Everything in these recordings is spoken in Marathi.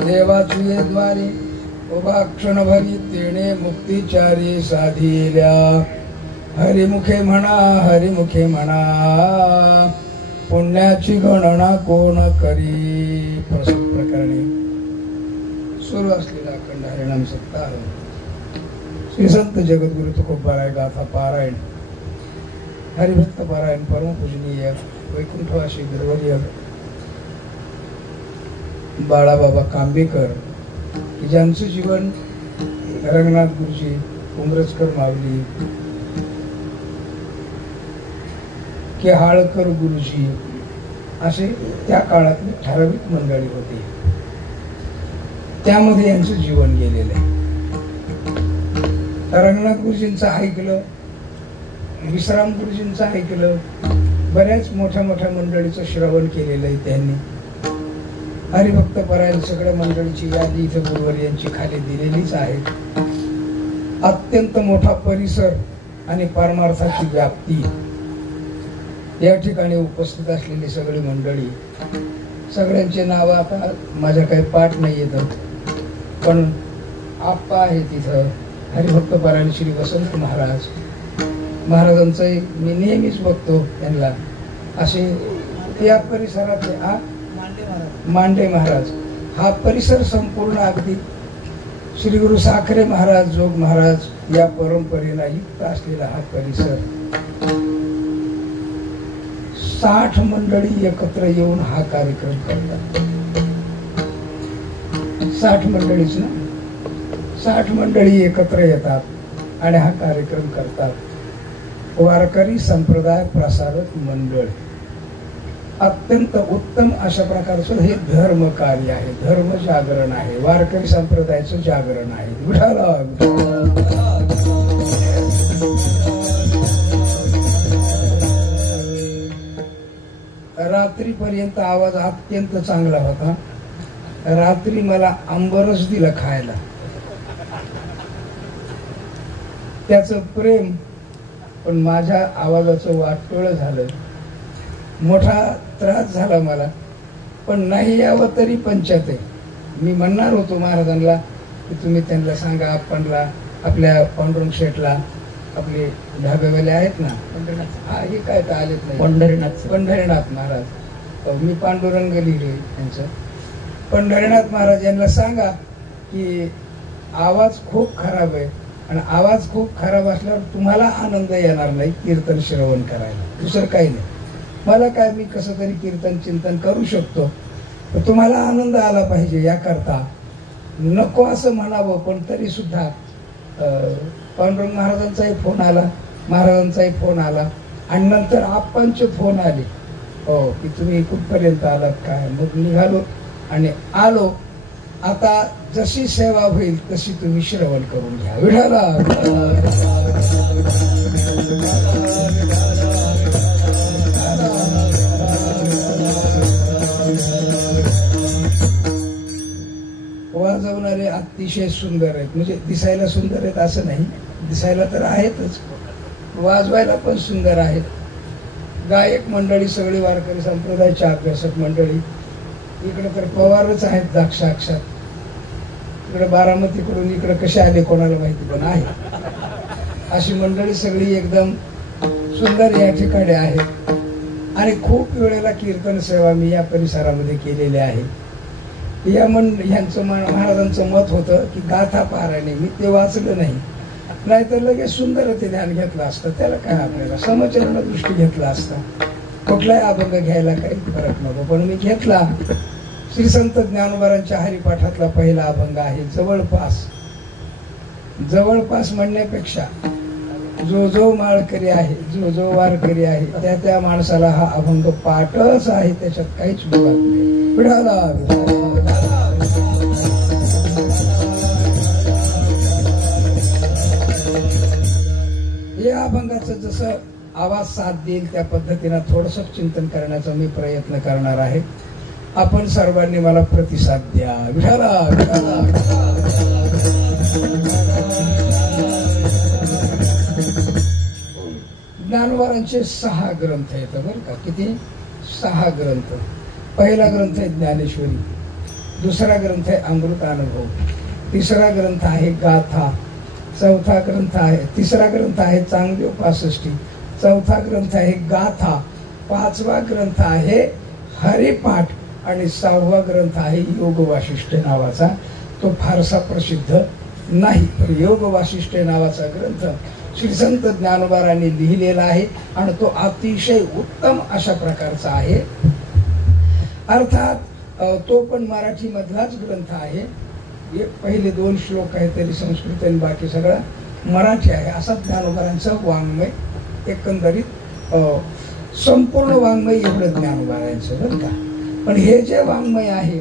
देवाची द्वारी उभा क्षणभरी तेणे मुक्तिचारी साधिल्या. हरिमुखे म्हणा हरिमुखे म्हणा पुण्याची गणना कोण करी. प्रसंग प्रकरणी सुरू असलेला अखंड हरिनाम सप्ताह श्री संत जगद्गुरु तुकोबाराय गाथा पारायण हरिभक्त पारायण परमपूजनीय वैकुंठवासी गुरुवर्य बाळाबाबा कांबेकर ज्यांचं जीवन रंगनाथ गुरुजी उमरजकर माऊली केहाळकर गुरुजी असे त्या काळातली ठराविक मंडळी होती. त्यामध्ये यांचं जीवन गेलेलं आहे. रंगनाथ गुरुजींचं ऐकलं, विश्राम गुरुजींचं ऐकलं, बऱ्याच मोठ्या मोठ्या मंडळीचं श्रवण केलेलं आहे त्यांनी. हरिभक्त परायण सगळ्या मंडळीची यादी इथे गुरुवारी यांची खाली दिलेलीच आहे. अत्यंत मोठा परिसर आणि परमार्थाची व्याप्ती. या ठिकाणी उपस्थित असलेली सगळी मंडळी, सगळ्यांचे नाव आता माझ्या काही पाठ नाही येत, पण आप्पा आहे तिथं. हरिभक्त परायण श्री वसंत महाराज महाराजांचं मी नेहमीच बघतो त्यांना. असे या परिसरातले मांडे महाराज हा परिसर संपूर्ण अगदी श्री गुरु साखरे महाराज जोग महाराज या परंपरेला युक्त असलेला हा परिसर. 60 मंडळी एकत्र येऊन हा कार्यक्रम करतात. 60 मंडळीच ना, 60 मंडळी एकत्र येतात आणि हा कार्यक्रम करतात. वारकरी संप्रदाय प्रसारक मंडळ अत्यंत उत्तम अशा प्रकारचं हे धर्म कार्य आहे, धर्म जागरण आहे, वारकरी संप्रदायाचं जागरण आहे. विठाला रात्रीपर्यंत आवाज अत्यंत चांगला होता. रात्री मला आंबरस दिलं खायला. त्याचं प्रेम, पण माझ्या आवाजाचं वाटोळं झालं. मोठा त्रास झाला मला, पण नाही यावं तरी पंचायत आहे. मी म्हणणार होतो महाराजांना की तुम्ही त्यांना सांगा, आपणला आपल्या पांडुरंग शेठला आपले ढाब्यावाले आहेत ना, हा हे काय तर आलेत नाही, पंढरीनाथ महाराज, मी पांडुरंग लिहिले त्यांचं. पंढरीनाथ महाराज यांना सांगा की आवाज खूप खराब आहे आणि आवाज खूप खराब असल्यावर तुम्हाला आनंद येणार नाही कीर्तन श्रवण करायला, दुसरं काही नाही. मला काय, मी कसं तरी कीर्तन चिंतन करू शकतो, पण तुम्हाला आनंद आला पाहिजे याकरता नको असं म्हणावं. पण तरी सुद्धा पांडुरंग महाराजांचाही फोन आला, महाराजांचाही फोन आला आणि नंतर आप्पांचे फोन आले, हो की तुम्ही कुठपर्यंत आलात काय. मग निघालो आणि आलो. आता जशी सेवा होईल तशी तुम्ही श्रवण करून घ्या. विठाला वाजवणारे अतिशय सुंदर आहेत, म्हणजे दिसायला सुंदर आहेत असं नाही, दिसायला तर आहेतच, वाजवायला पण सुंदर आहेत. गायक मंडळी सगळी वारकरी संप्रदायाची अभ्यासक मंडळी. इकडे तर पवारच आहेत साक्षात, इकडे बारामतीकडून इकडे कसे आले कोणाला माहिती, पण आहे अशी मंडळी सगळी एकदम सुंदर या ठिकाणी आहे. आणि खूप वेळेला कीर्तन सेवा मी या परिसरामध्ये केलेली आहे. ह्यांचं महाराजांचं मत होतं की गाथा पारायणे, मी ते वाचलं नाही, नाहीतर लगेच सुंदर ते ध्यान घेतलं असतं. त्याला काय आपल्याला समचरण दृष्टी घेतला असता, कुठलाही अभंग घ्यायला काही फरक नको, पण मी घेतला. श्री संत ज्ञानोबारांच्या हरिपाठातला पहिला अभंग आहे जवळपास. जवळपास म्हणण्यापेक्षा जो जो माळकरी आहे, जो जो वारकरी आहे, त्या त्या माणसाला हा अभंग पाठच आहे, त्याच्यात काहीच बोलत नाही. विठाला या अभंगाचं जसं आवाज साथ देईल त्या पद्धतीनं थोडंसं चिंतन करण्याचा मी प्रयत्न करणार आहे. आपण सर्वांनी मला प्रतिसाद द्या. विठाला ज्ञानोबारांचे 6 ग्रंथ आहेत बरं का. किती? 6 ग्रंथ. पहिला ग्रंथ आहे ज्ञानेश्वरी. दुसरा ग्रंथ आहे अमृतानुभव, तिसरा ग्रंथ आहे गाथा, चौथा ग्रंथ आहे, तिसरा ग्रंथ आहे चांगदेव पासष्टी, चौथा ग्रंथ आहे गाथा, पाचवा ग्रंथ आहे हरिपाठ आणि सहावा ग्रंथ आहे योग वासिष्ठ नावाचा. तो फारसा प्रसिद्ध नाही, पण योग वासिष्ठ नावाचा ग्रंथ श्री संत ज्ञानोबारांनी लिहिलेला आहे आणि तो अतिशय उत्तम अशा प्रकारचा आहे. अर्थात तो पण मराठी मधलाच ग्रंथ आहे. पहिले 2 श्लोक आहे तरी संस्कृत आणि बाकी सगळं मराठी आहे. असा ज्ञानोबारांचं वाङ्मय एकंदरीत संपूर्ण वाङ्मय एवढं ज्ञानोबारांचं बरं का. पण हे जे वाङ्मय आहे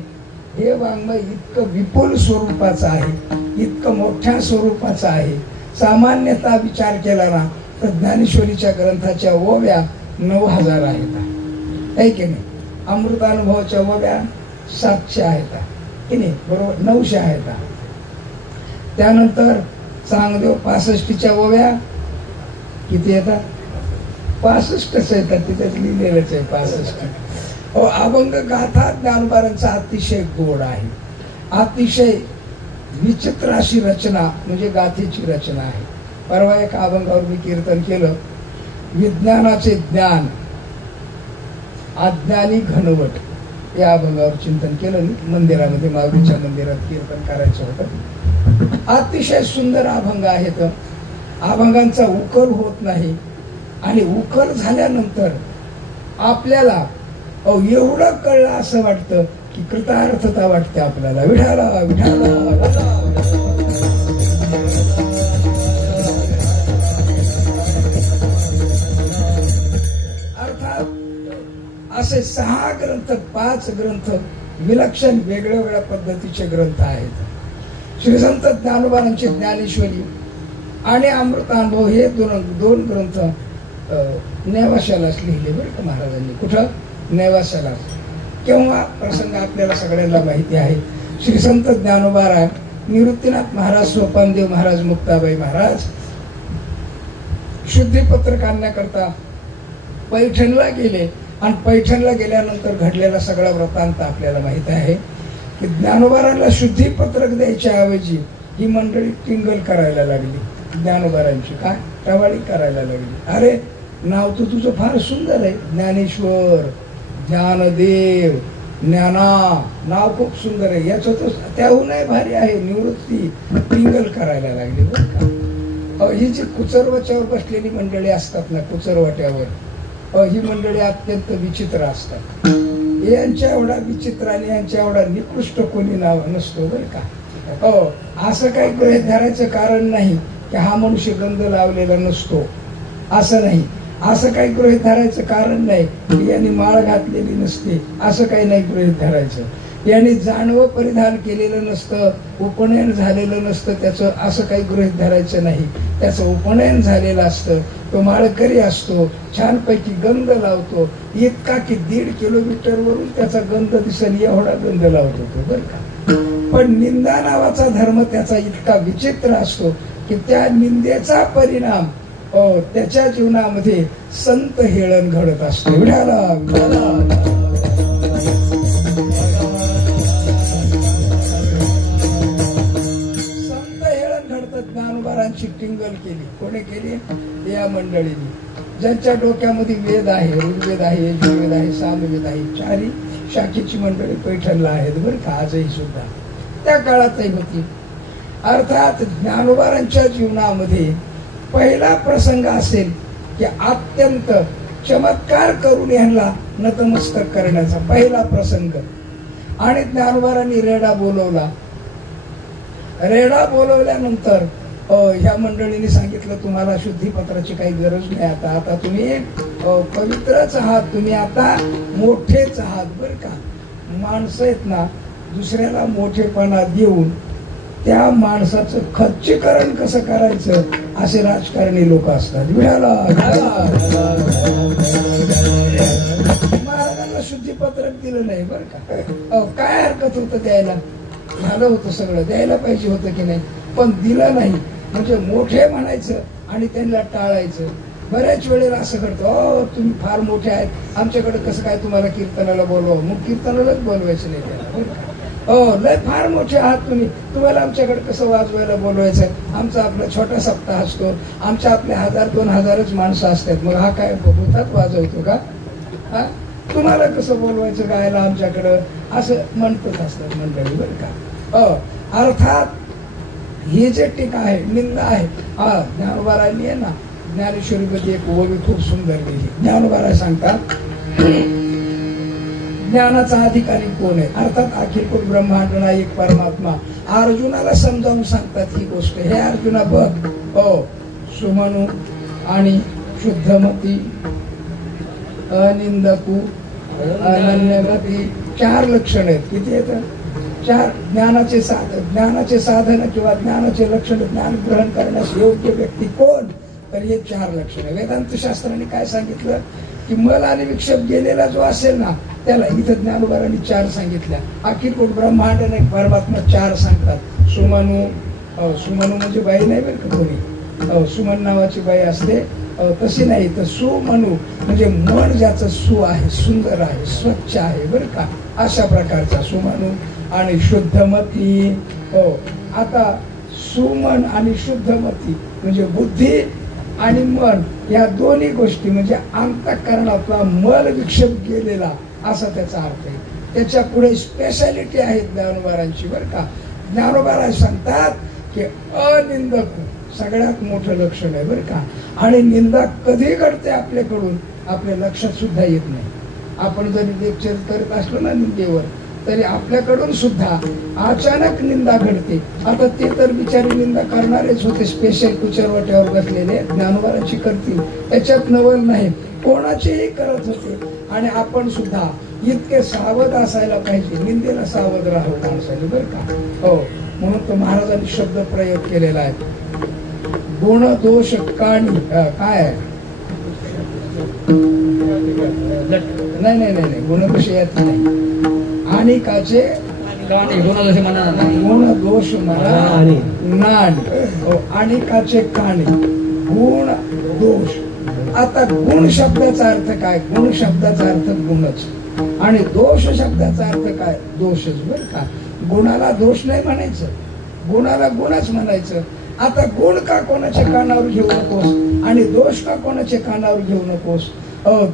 हे वाङ्मय इतकं विपुल स्वरूपाचं आहे, इतकं मोठ्या स्वरूपाचं आहे. सामान्यतः विचार केला ना तर ज्ञानेश्वरीच्या ग्रंथाच्या ओव्या 9000 आहेत, आहे की नाही. अमृतानुभवाच्या ओव्या 700 आहेत की नाही, बरोबर, 900 आहेत. त्यानंतर चांगदेव पासष्टीच्या ओव्या किती येतात, 65 येतात. तिथेच लिहिलेलंच आहे 65. अभंग गाथा ज्ञानोबारांचा अतिशय गोड आहे, अतिशय विचित्र अशी रचना म्हणजे गाथेची रचना आहे. परवा एका अभंगावर मी कीर्तन केलं, विज्ञानाचे ज्ञान अज्ञानी घनवट या अभंगावर चिंतन केलं मी मंदिरामध्ये, माऊलीच्या मंदिरात कीर्तन करायचं होतं. अतिशय सुंदर अभंग आहेत. अभंगांचा उकर होत नाही आणि उकर झाल्यानंतर आपल्याला एवढं कळलं असं वाटतं की कृतार्थता वाटते आपल्याला. विठाला विठाला अर्थात असे 6 ग्रंथ 5 ग्रंथ विलक्षण वेगळ्या वेगळ्या पद्धतीचे ग्रंथ आहेत. श्रीसंत ज्ञानोबारांचे ज्ञानेश्वरी आणि अमृतानुभव हे दोन ग्रंथ नेवाशालाच लिहिले बरं का महाराजांनी. कुठं, नेवाशाला. केव्हा प्रसंग आपल्याला सगळ्यांना माहिती आहे. श्री संत ज्ञानोबाराय, निवृत्तीनाथ महाराज, सोपानदेव महाराज, मुक्ताबाई महाराज शुद्धीपत्र काढण्याकरता पैठणला गेले आणि पैठणला गेल्यानंतर घडलेला सगळा वृत्तांत आपल्याला माहित आहे की ज्ञानोबारांना शुद्धीपत्रक द्यायच्या ऐवजी ही मंडळी टिंगल करायला लागली. ज्ञानोबारांची काय टवाळी करायला लागली. अरे नाव तर तुझं फार सुंदर आहे, ज्ञानेश्वर, ज्ञानदेव, ज्ञाना, नाव खूप सुंदर आहे, याचं तर त्याहूनही भारी आहे निवृत्ती. टिंगल करायला लागली बरं का. ही जी कुचरवाट्यावर बसलेली मंडळी असतात ना, कुचरवाट्यावर, ही मंडळी अत्यंत विचित्र असतात. यांच्या एवढा विचित्र आणि यांच्या एवढा निकृष्ट कोणी नाव नसतो बरं का. असं काही गृहीत धरायचं कारण नाही की हा मनुष्य गंध लावलेला नसतो, असं नाही. असं काही गृहीत धरायचं कारण नाही की यांनी माळ घातलेली नसते, असं काही नाही गृहीत धरायचं. यांनी जानवं परिधान केलेलं नसतं, उपनयन झालेलं नसतं त्याचं, असं काही गृहीत धरायचं नाही. त्याचं उपनयन झालेलं असतं, तो माळकरी असतो, छानपैकी गंध लावतो, इतका की 1.5 किलोमीटरवरून त्याचा गंध दिसेल एवढा गंध लावतो तो बरं का. पण निंदा नावाचा धर्म त्याचा इतका विचित्र असतो की त्या निंदेचा परिणाम त्याच्या जीवनामध्ये संत हेळण घडत असते. विठाला संत हेळण घडत. ज्ञानोबारांची टिंगल केली. कोणी केली? या मंडळींनी. ज्यांच्या डोक्यामध्ये वेद आहे, ऋग्वेद आहे, यजुर्वेद आहे, सामवेद आहे, 4 शाखेची मंडळी पैठणला आहेत बरं का, आजही सुद्धा, त्या काळातही होती. अर्थात ज्ञानोबारांच्या जीवनामध्ये पहिला प्रसंग असेल की अत्यंत चमत्कार करून यांना नतमस्तक करण्याचा पहिला प्रसंग. आणि ज्ञानोबारांनी रेडा बोलवला. रेडा बोलवल्यानंतर ह्या मंडळींनी सांगितलं तुम्हाला शुद्धीपत्राची काही गरज नाही, आता तुम्ही पवित्रच आहात, तुम्ही आता मोठेच आहात बरं का. माणसं आहेत ना, दुसऱ्याला मोठेपणा देऊन त्या माणसाचं खच्चीकरण कसं करायचं असे राजकारणी लोक असतात. महाराजांना शुद्धीपत्रक दिलं नाही बरं का. काय हरकत होतं द्यायला, झालं होतं सगळं, द्यायला पाहिजे होतं की नाही, पण दिलं नाही. म्हणजे मोठे म्हणायचं आणि त्यांना टाळायचं. बऱ्याच वेळेला असं करतो, तुम्ही फार मोठे आहेत, आमच्याकडे कसं काय तुम्हाला कीर्तनाला बोलवा, मग कीर्तनालाच बोलवायचं नाही त्याला बरं का. हो, लय फार मोठे आहात तुम्ही. तुम्हाला आमच्याकडे कसं वाजवायला बोलवायचं? आमचा आपला छोटा सप्ताह असतो, आमच्या आपले 1000-2000च माणसं असतात. मग हा काय भूतात वाजवतो का? हा, तुम्हाला कसं बोलवायचं गायला आमच्याकडं? असं म्हणतच असतात मंडळी बरं का. अर्थात ही जे टीका आहे, निंदा आहे, हा ज्ञानोबारायांनी आहे ना ज्ञानेश्वरीमध्ये एक ओवी खूप सुंदर लिहिली. ज्ञानोबाराय सांगतात ज्ञानाचा अधिकारी कोण आहे? अर्थात अखिल ब्रह्मांड नायक परमात्मा अर्जुनाला समजावून सांगतात ही गोष्ट. हे अर्जुना बघ, हो, सुमनु आणि शुद्धमती, अनिंदकू, अनन्यगती, 4 लक्षण आहेत. किती येतात? 4. ज्ञानाचे साधन किंवा ज्ञानाचे लक्षण, ज्ञान ग्रहण करण्यास योग्य व्यक्ती कोण? तर हे 4 लक्षण आहे. वेदांत शास्त्राने काय सांगितलं की मल आणि विक्षेप गेलेला जो असेल ना त्याला, इथं ज्ञानोबारांनी 4 सांगितल्या. अखिल ब्रह्मांड नाही परमात्मा 4 सांगतात. सुमनु, सुमनु म्हणजे बाई नाही बरं का कोणी, सुमन नावाची बाई असते तशी नाही, तर सुमनु म्हणजे मन ज्याचं सु आहे, सुंदर आहे, स्वच्छ आहे बरं का, अशा प्रकारचा सुमनु. आणि शुद्धमती, हो, आता सुमन आणि शुद्धमती म्हणजे बुद्धी आणि मन या दोन्ही गोष्टी म्हणजे अंतःकरणातला मल विक्षेप गेलेला असा त्याचा अर्थ आहे. त्याच्या पुढे स्पेशालिटी आहे ज्ञानोबारांची बरं का. ज्ञानोबाराय सांगतात की अनिंदक सगळ्यात मोठं लक्षण आहे बरं का. आणि निंदा कधी घडते आपल्याकडून आपल्या लक्षात सुद्धा येत नाही. आपण जरी लेक्चर करत असलो ना निंदेवर, तरी आपल्याकडून सुद्धा अचानक निंदा घडते. आता ते तर बिचारी निंदा करणारेच होते, स्पेशल कुचरवाट्यावर बसलेले, ज्ञानोबारांची करतील त्याच्यात नवल नाही, कोणाचेही करत होते. आणि आपण सुद्धा इतके सावध असायला पाहिजे, निंदेला सावध राहावं माणसाने बरं का. हो, म्हणून तो महाराजांनी शब्द प्रयोग केलेला आहे, गुण दोष काणी. काय नाही नाही नाही, गुण दोष यात नाही. आणि काचे गुण दोष म्हणा नाणी, आणि काचे काणी, गुण दोष. आता गुण शब्दाचा अर्थ काय? गुण शब्दाचा अर्थ गुणच, आणि दोष शब्दाचा अर्थ काय? दोषच बरं का. गुणाला दोष नाही म्हणायचं, गुणाला गुणच म्हणायचं. आता गुण का कोणाच्या कानावर घेऊ नकोस आणि दोष का कोणाच्या कानावर घेऊ नकोस.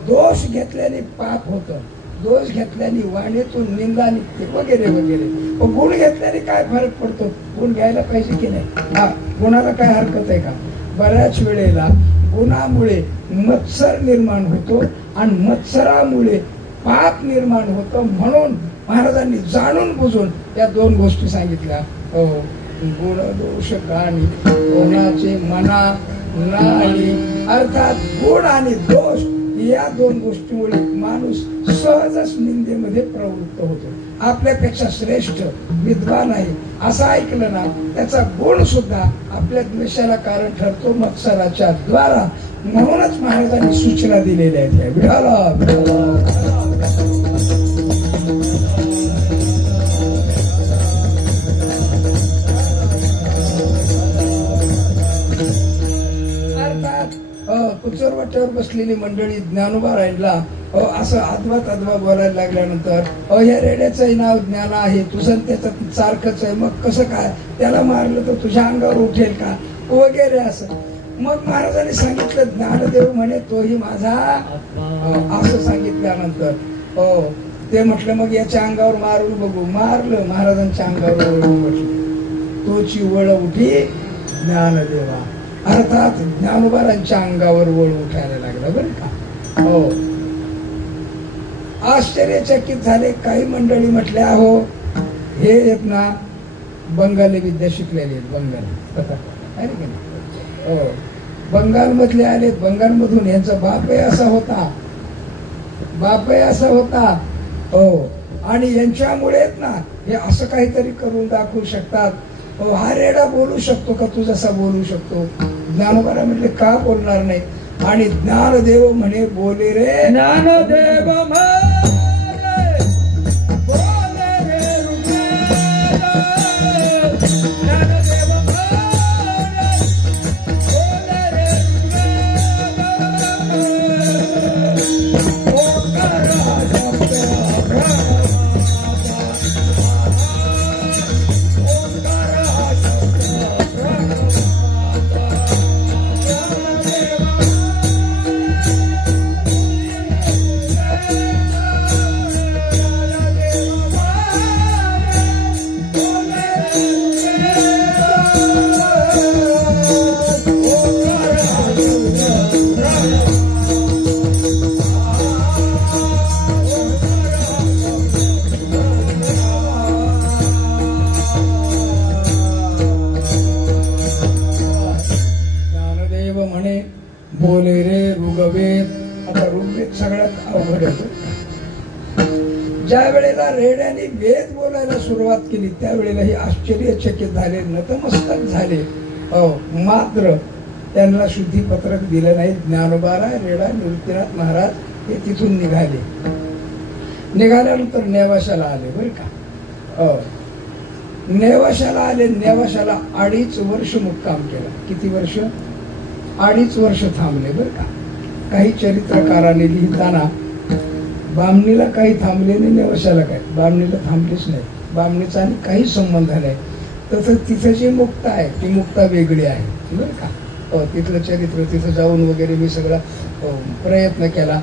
दोष घेतल्याने पाप होतं, दोष घेतल्याने वाणीतून निंदा निघते वगैरे वगैरे. गुण घेतल्याने काय फरक पडतो? गुण घ्यायला पाहिजे की नाही? हा, गुणाला काय हरकत आहे का? बऱ्याच वेळेला गुणामुळे मत्सर निर्माण होतो आणि मत्सरामुळे पाप निर्माण होतं. म्हणून महाराजांनी जाणून बुजून या 2 गोष्टी सांगितल्या. हो, गुण दोष गाणी कोणाचे मना नाही. अर्थात गुण आणि दोष या 2 गोष्टीमुळे माणूस सहजच निंदेमध्ये प्रवृत्त होतो. आपल्यापेक्षा श्रेष्ठ विद्वान आहे असं ऐकलं ना, त्याचा गुण सुद्धा आपल्या द्वेषाला कारण ठरतो मत्सराच्या द्वारा. म्हणूनच महाराजांनी सूचना दिलेल्या आहेत. विठाला कुचरवाट्यावर बसलेली मंडळी ज्ञानोबारायला असं अद्वा बोलायला लागल्यानंतर, ह्या रेड्याचंही नाव ज्ञान आहे, तुझं त्याच्यात सारखंच आहे, मग कसं काय त्याला मारलं तर तुझ्या अंगावर उठेल का वगैरे असं. मग महाराजांनी सांगितलं, ज्ञानदेव म्हणे तोही माझा, असं सांगितल्यानंतर हो ते म्हटलं मग याच्या अंगावर मारून बघू. मारलं, महाराजांच्या अंगावर म्हटलं, तोची वळ उठी ज्ञानदेवा. अर्थात ज्ञानोबारांच्या अंगावर वळ उठायला लागला बरं का. हो, आश्चर्यचकित झाले. काही मंडळी म्हटले, अहो हे एक ना बंगाली विद्या शिकलेले आहेत, बंगाल हो, बंगाल मधले आले, बंगाल मधून. यांचा बापही असा होता, बापही असा होता. हो, आणि यांच्यामुळे ना हे असं काहीतरी करून दाखवू शकतात. हो, हा रेडा बोलू शकतो का तू जसा बोलू शकतो? ज्ञानोबारा म्हटले का बोलणार नाही? आणि ज्ञानदेव म्हणे बोले रे ज्ञानदेव रेड्याने वेद बोलायला सुरुवात केली त्यावेळेलाही आश्चर्यचकित झाले, नतमस्तक झाले. मात्र त्यांना शुद्धीपत्रक दिलं नाही. ज्ञानोबाला रेडा निवृत्तीनाथ महाराज हे तिथून निघाल्यानंतर नेवाशाला आले बरं का. नेवाशाला आले. नेवाशाला 2.5 वर्ष मुक्काम केला. किती वर्ष? 2.5 वर्ष थांबले बरं का. काही चरित्रकारांनी लिहिताना बामणीला काही थांबले नाही, नेवाशाला काय बामणीला थांबलेच नाही. बामणीचा आणि काही संबंध नाही. तसं तिथं जी मुक्ता आहे ती मुक्ता वेगळी आहे बरं का. तिथलं चरित्र तिथं जाऊन वगैरे मी सगळा प्रयत्न केला.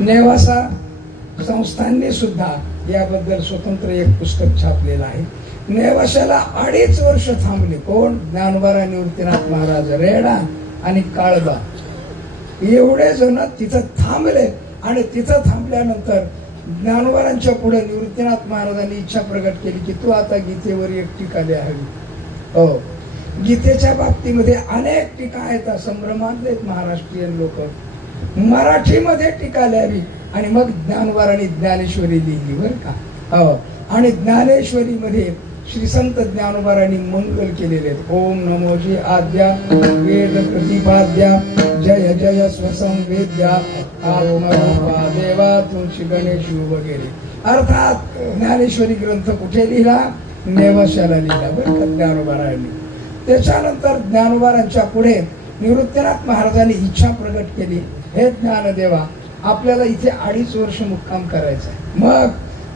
नेवासा संस्थांनी सुद्धा याबद्दल स्वतंत्र एक पुस्तक छापलेलं आहे. नेवाशाला 2.5 वर्ष थांबले. कोण? ज्ञानोबा निवृत्तीनाथ महाराज, रेडा आणि काळबा एवढे जण तिथं थांबले. आणि तिथं थांबल्यानंतर ज्ञानोबांच्या पुढे निवृत्तीनाथ महाराजांनी इच्छा प्रकट केली की तू आता गीतेवर एक टीका लिहावी. गीतेच्या बाबतीमध्ये अनेक टीका आहेत, संभ्रमात महाराष्ट्रीयन लोक. मराठीमध्ये टीका लिहावी. आणि मग ज्ञानोबांनी ज्ञानेश्वरी लिहिली बरं का. आणि ज्ञानेश्वरीमध्ये श्री संत ज्ञानोबांनी मंगल केलेले आहेत. ओम नमोजी आद्या वेद प्रतिपाद्या जय जय स्वसंवेद्या आत्मरूपा देवा तुळशी गणेश वगैरे. अर्थात ज्ञानेश्वरी ग्रंथ कुठे लिहिला? नेवाशाला लिहिला बरं का ज्ञानोबांनी. त्याच्यानंतर ज्ञानोबांच्या पुढे निवृत्तीनाथ महाराजांनी इच्छा प्रकट केली, हे ज्ञानदेवा आपल्याला इथे 2.5 वर्ष मुक्काम करायचा आहे. मग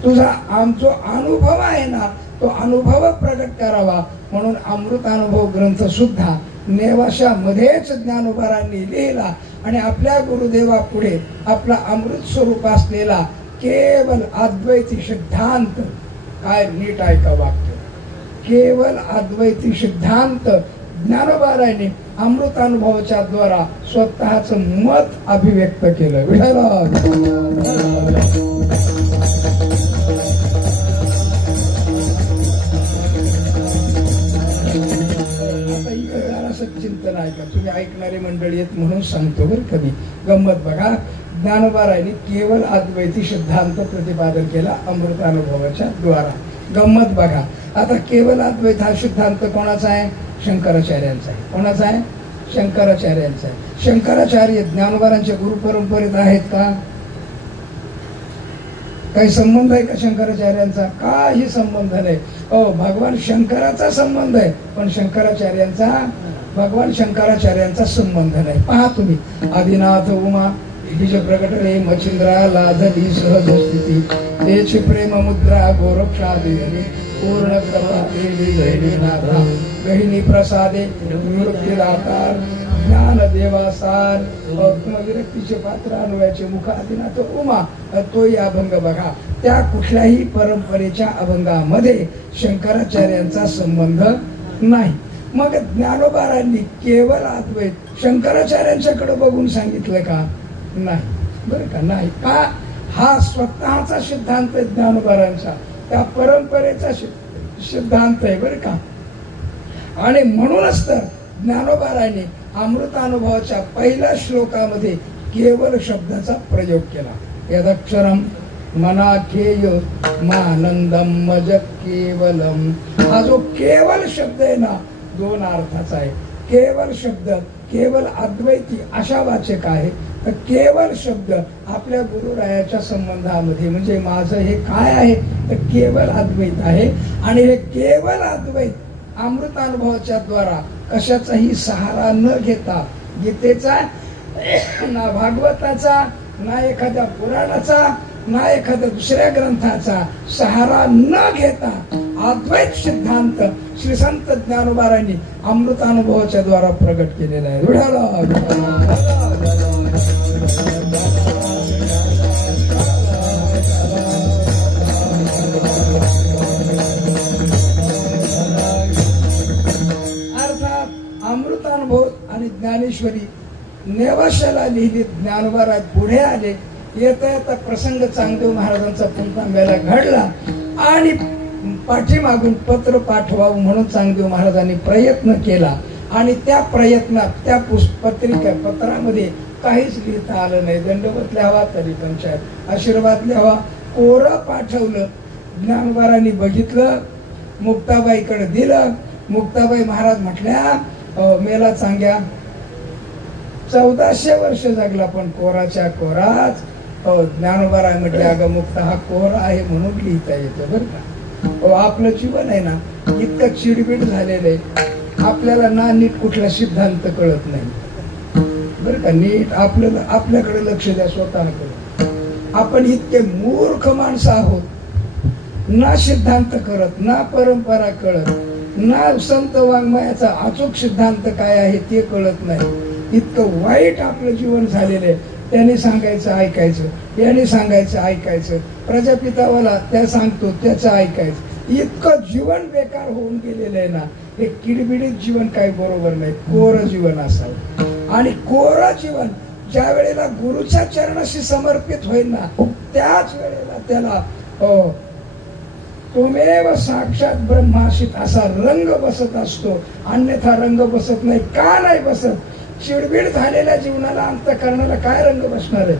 तुझा जो अनुभव आहे ना तो अनुभव प्रकट करावा म्हणून अमृतानुभव ग्रंथ सुद्धा नेवाशामध्येच ज्ञानोबांनी लिहिला. आणि आपल्या गुरुदेवा पुढे आपला अमृत स्वरूप असलेला केवल अद्वैती सिद्धांत, काय नीट ऐका वाक्य, केवल अद्वैती सिद्धांत ज्ञानोबांनी अमृतानुभवाच्या द्वारा स्वतःच मत अभिव्यक्त केलं. चिंतन ऐका, तुम्ही ऐकणारे मंडळी आहेत म्हणून सांगतो बरं. कधी गंमत बघा, ज्ञानोबांनी केवल अद्वैती सिद्धांत प्रतिपादन केला अमृतानुभवाच्या द्वारा. गंमत बघा, आता केवल अद्वैत हा सिद्धांत कोणाचा आहे? शंकराचार्यांचा आहे. कोणाचा आहे? शंकराचार्यांचा आहे. शंकराचार्य ज्ञानोबांच्या गुरु परंपरेत आहेत का? काही संबंध आहे का शंकराचार्यांचा? काही संबंध नाही. भगवान शंकराचा संबंध आहे पण शंकराचार्यांचा, भगवान शंकराचार्यांचा संबंध नाही. पहा तुम्ही, आदिनाथ उमा बीज प्रकटले मच्छिंद्रा लाधली सहज स्थिती तेची प्रेम मुद्रा गोरक्षादेवी पूर्ण कृपा देवी गहिनीनाथा गहिनी प्रसादे निवृत्तीदातार ज्ञान देवासार विरक्तीचे पात्र अन्वयाचे मुख आदिनाथ उमा. तो या अभंग बघा, त्या कुठल्याही परंपरेच्या अभंगामध्ये शंकराचार्यांचा संबंध नाही. मग ज्ञानोबांनी केवळ अद्वैत शंकराचार्यांच्याकडे बघून सांगितलं का? नाही बरं का. नाही का? हा स्वतःचा सिद्धांत ज्ञानोबांचा, त्या परंपरेचा सिद्धांत आहे बरं का. आणि म्हणूनच तर ज्ञानोबांनी अमृतानुभवाच्या पहिल्या श्लोकामध्ये केवल शब्दाचा प्रयोग केला. यदक्षरम मनाखेय मानंदम मज केवलम. हा जो केवल शब्द आहे ना 2 अर्थाचा आहे. केवल शब्द केवल अद्वैती अशा वाचक आहे. तर केवल शब्द आपल्या गुरुरायाच्या संबंधामध्ये म्हणजे माझं हे काय आहे तर केवल अद्वैत आहे. आणि हे केवल अद्वैत अमृतानुभवाच्या द्वारा कशाचाही सहारा न घेता, गीतेचा ना भागवताचा ना एखाद्या पुराणाचा ना एखाद्या दुसऱ्या ग्रंथाचा सहारा न घेता अद्वैत सिद्धांत श्री संत ज्ञानोबांनी अमृतानुभवाच्या द्वारा प्रकट केलेला आहे. अर्थात अमृतानुभव आणि ज्ञानेश्वरी नेवाशाला लिहिली. ज्ञानोबा पुढे आले. येता येता प्रसंग चांगदेव महाराजांचा पुणतांब्याला घडला आणि पाठीमागून पत्र पाठवावं म्हणून चांगदेव महाराजांनी प्रयत्न केला. आणि त्या प्रयत्नात त्या पत्रामध्ये काहीच लिहिता आलं नाही. दंडवत लिहावा तरी पंचायत, आशीर्वाद लिहावा कोरं पाठवलं. ज्ञानोबारांनी बघितलं, मुक्ताबाईकडे दिलं. मुक्ताबाई महाराज म्हटल्या मेला चांग्या 1400 वर्ष जगला पण कोराच्या कोराच. ज्ञानोबाराय म्हटले अगं मुक्ता हा कोरा आहे म्हणून लिहिता येतं बरं का. आपलं जीवन आहे ना इतकं चिडबिड झालेलं आहे, आपल्याला ना नीट कुठला सिद्धांत कळत नाही बरं का. नीट आपल्याकडे लक्ष द्या स्वतःकडे. आपण इतके मूर्ख माणसं आहोत, ना सिद्धांत करत, ना परंपरा कळत, ना संत वाङ्मयाचा अचूक सिद्धांत काय आहे ते कळत नाही. इतकं वाईट आपलं जीवन झालेलं आहे. त्याने सांगायचं ऐकायचं, याने सांगायचं ऐकायचं, प्रजापितावाला त्या सांगतो त्याचं ऐकायचं. इतकं जीवन बेकार होऊन गेलेलं आहे ना. हे किडबिडीत जीवन काही बरोबर नाही. कोरं जीवन असावं. आणि कोरं जीवन ज्या वेळेला गुरुच्या चरणाशी समर्पित होईल ना त्याच वेळेला त्याला त्वमेव साक्षात ब्रह्माशीत असा रंग बसत असतो. अन्यथा रंग बसत नाही. का नाही बसत? चिडबिड झालेल्या जीवनाला अंतःकरणाला काय रंग बसणार आहे?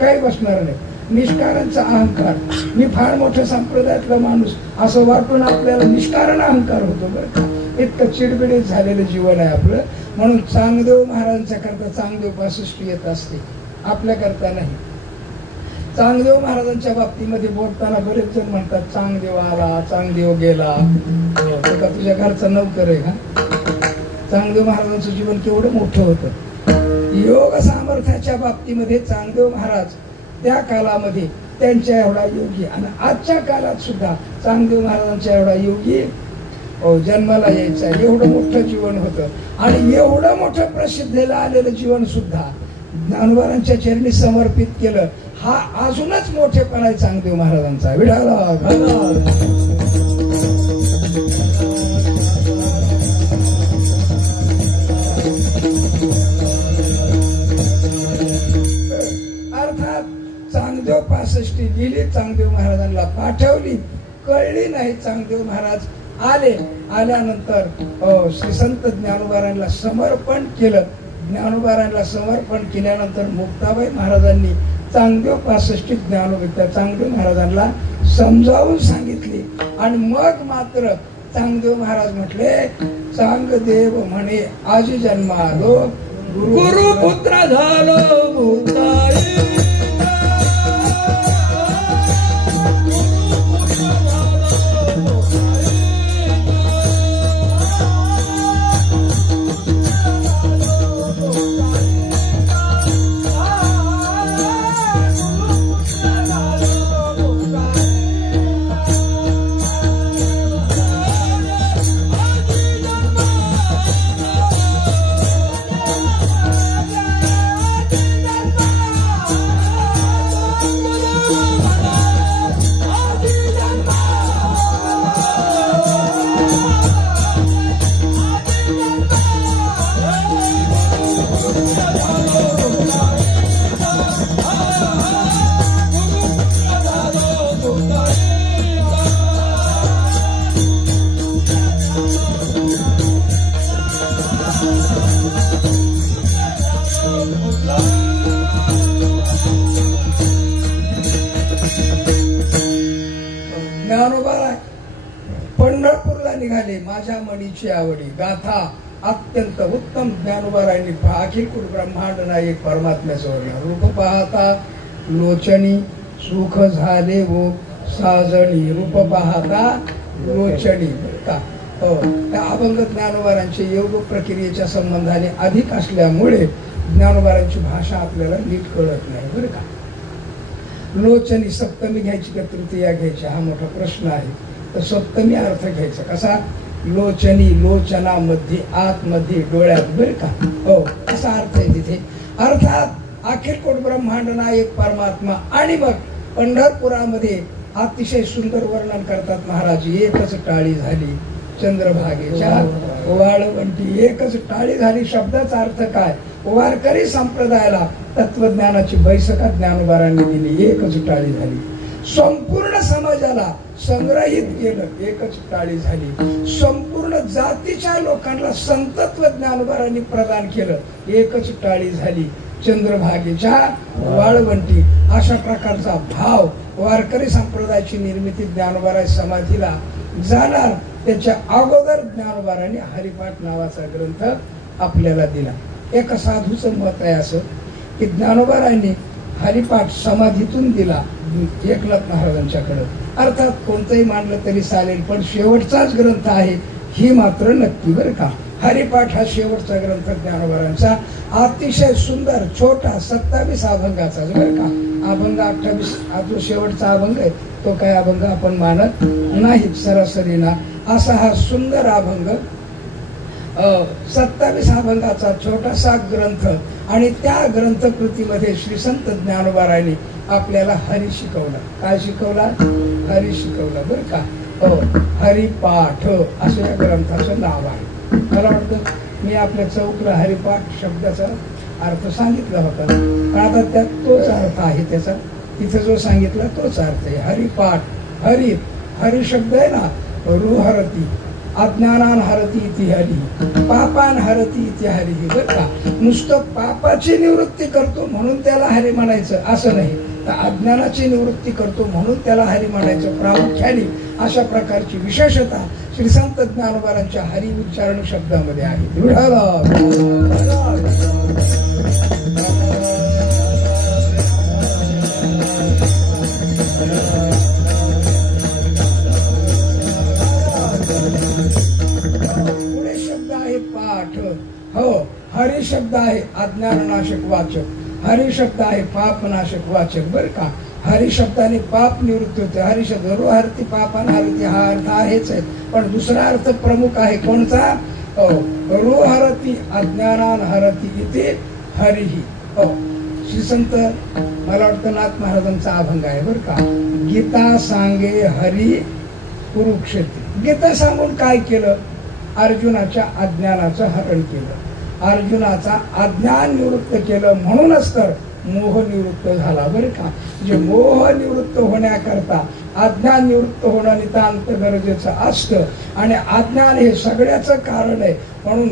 काही बसणार नाही. निष्कारांचा अहंकार, मी फार मोठ्या संप्रदायातला माणूस असं वाटून आपल्याला निष्कारण अहंकार होतो बरं का. इतकं चिडबिडीत झालेलं जीवन आहे आपलं. म्हणून चांगदेव महाराजांच्या करता चांगदेव 65 येत असते, आपल्या करता नाही. चांगदेव महाराजांच्या बाबतीमध्ये बोलताना बरेच जण म्हणतात चांगदेव आला, चांगदेव गेला. का तुझ्या घरचं नौकर आहे का? चांगदेव महाराजांचं जीवन केवढं मोठं होतं. योग सामर्थ्याच्या बाबतीमध्ये चांगदेव महाराज त्या काळामध्ये त्यांच्या एवढा योगी आणि आजच्या काळात सुद्धा चांगदेव महाराजांच्या एवढा योगी जन्माला यायचा. एवढं मोठं जीवन होतं आणि एवढं मोठं प्रसिद्धीला आलेलं जीवन सुद्धा ज्ञानोबारांच्या चरणी समर्पित केलं. हा अजूनच मोठेपणा आहे चांगदेव महाराजांचा. विडाला अर्थात चांगदेव 65 लिहिली, चांगदेव महाराजांना पाठवली, कळली नाही. चांगदेव महाराज आल्यानंतर श्री संत ज्ञानोबारांना समर्पण केलं. ज्ञानोबारांना समर्पण केल्यानंतर मुक्ताबाई महाराजांनी चांगदेव 65 ज्ञानोबा चांगदेव महाराजांना समजावून सांगितले. आणि मग मात्र चांगदेव महाराज म्हटले चांगदेव म्हणे आजी जन्मालो गुरुपुत्र झालो मुक्ताई. पंढरपूरला निघाले. माझ्या मनीची आवडी गाथा अत्यंत उत्तम ज्ञानोबारायांनी अखिल कुल ब्रह्मांड नायक परमात्म्याचं वर्णन. रूप पाहता लोचनी सुख झाले वो साजणी. रूप पाहता लोचनी का त्या अभंग ज्ञानोबारांचे योग प्रक्रियेच्या संबंधाने अधिक असल्यामुळे ज्ञानोबारांची भाषा आपल्याला नीट कळत नाही बरं का. लोचनी सप्तमी घ्यायची का तृतीया घ्यायची हा मोठा प्रश्न आहे. तर सप्तमी अर्थ घ्यायचा कसा? लोचनी, लोचनामध्ये, आतमध्ये, डोळ्यात बरं का. हो असा अर्थ आहे तिथे. अर्थात अखिल कोट ब्रह्मांड नायक परमात्मा. आणि मग पंढरपुरामध्ये अतिशय सुंदर वर्णन करतात महाराज. एकच टाळी झाली चंद्रभागेच्या वाळवंटी. एकच टाळी झाली शब्दाचा अर्थ काय? वारकरी संप्रदायाला तत्वज्ञानाची बैसका ज्ञानोबारांनी दिली. एकच टाळी झाली. संपूर्ण समाजाला संग्रहित केलं. एकच टाळी झाली. संपूर्ण जातीच्या लोकांना संतत्व ज्ञानोबारांनी प्रदान केलं. एकच टाळी झाली. चंद्रभागेच्या वाळवंटी अशा प्रकारचा भाव वारकरी संप्रदायाची निर्मिती ज्ञानोबाराय समाधीला जाणार त्याच्या अगोदर ज्ञानोबारांनी हरिपाठ नावाचा ग्रंथ आपल्याला दिला. एका साधूचं मत आहे असं की ज्ञानोबारांनी हरिपाठ समाधीतून दिला एकनाथ महाराजांच्याकडे. अर्थात कोणतंही मानलं तरी चालेल, पण शेवटचाच ग्रंथ आहे ही मात्र नक्की बरं का. हरिपाठ हा शेवटचा ग्रंथ ज्ञानोबारांचा, अतिशय सुंदर छोटा 27 अभंगाचा बरं का. अभंग 28 हा जो शेवटचा अभंग आहे तो काय अभंग आपण मानत नाही सरासरी ना. असा हा सुंदर अभंग 27 अभंगाचा छोटासा ग्रंथ. आणि त्या ग्रंथकृतीमध्ये श्री संत ज्ञानोबारांनी आपल्याला हरी शिकवला. काय शिकवला? हरी शिकवला बरं का. हो, हरिपाठ असं या ग्रंथाचं नाव आहे. मला वाटतं मी आपल्या चौकला हरिपाठ शब्दाचा अर्थ सांगितला होता, पण आता त्यात तोच अर्थ आहे त्याचा. तिथे जो सांगितला तोच अर्थ आहे हरिपाठ. हरी हरी शब्द आहे ना, रुहरती, अज्ञानान हरती इति हरी, पापान हरती इति हरी. बरं का, नुसतं पापाची निवृत्ती करतो म्हणून त्याला हरी म्हणायचं असं नाही, तर अज्ञानाची निवृत्ती करतो म्हणून त्याला हरी म्हणायचं. प्रामुख्याने अशा प्रकारची विशेषता श्री संत ज्ञानोबारांच्या हरी उच्चारण शब्दामध्ये आहे. पुढे शब्द आहे पाठ. हो, हरी शब्द आहे अज्ञाननाशक वाचक, हरी शब्द आहे पापनाशक वाचक बरं का. हरी शब्दाने पाप निवृत्ती होते. हरी शब्द हरती पापान हरती हा अर्थ आहेच आहे, पण दुसरा अर्थ प्रमुख आहे. कोणता? हरती अज्ञानान हरती इथे हरिही. हो, श्री संत मला वाटतं नाथ महाराजांचा अभंग आहे बरं का. गीता सांगे हरी कुरुक्षेत्र. गीता सांगून काय केलं? अर्जुनाच्या अज्ञानाचं हरण केलं, अर्जुनाचा अज्ञान निवृत्त केलं. म्हणूनच तर मोह निवृत्त झाला बरं का. जे मोह निवृत्त होण्याकरता अज्ञान निवृत्त होणं नितांत गरजेचं असतं, आणि अज्ञान हे सगळ्याचं कारण आहे. म्हणून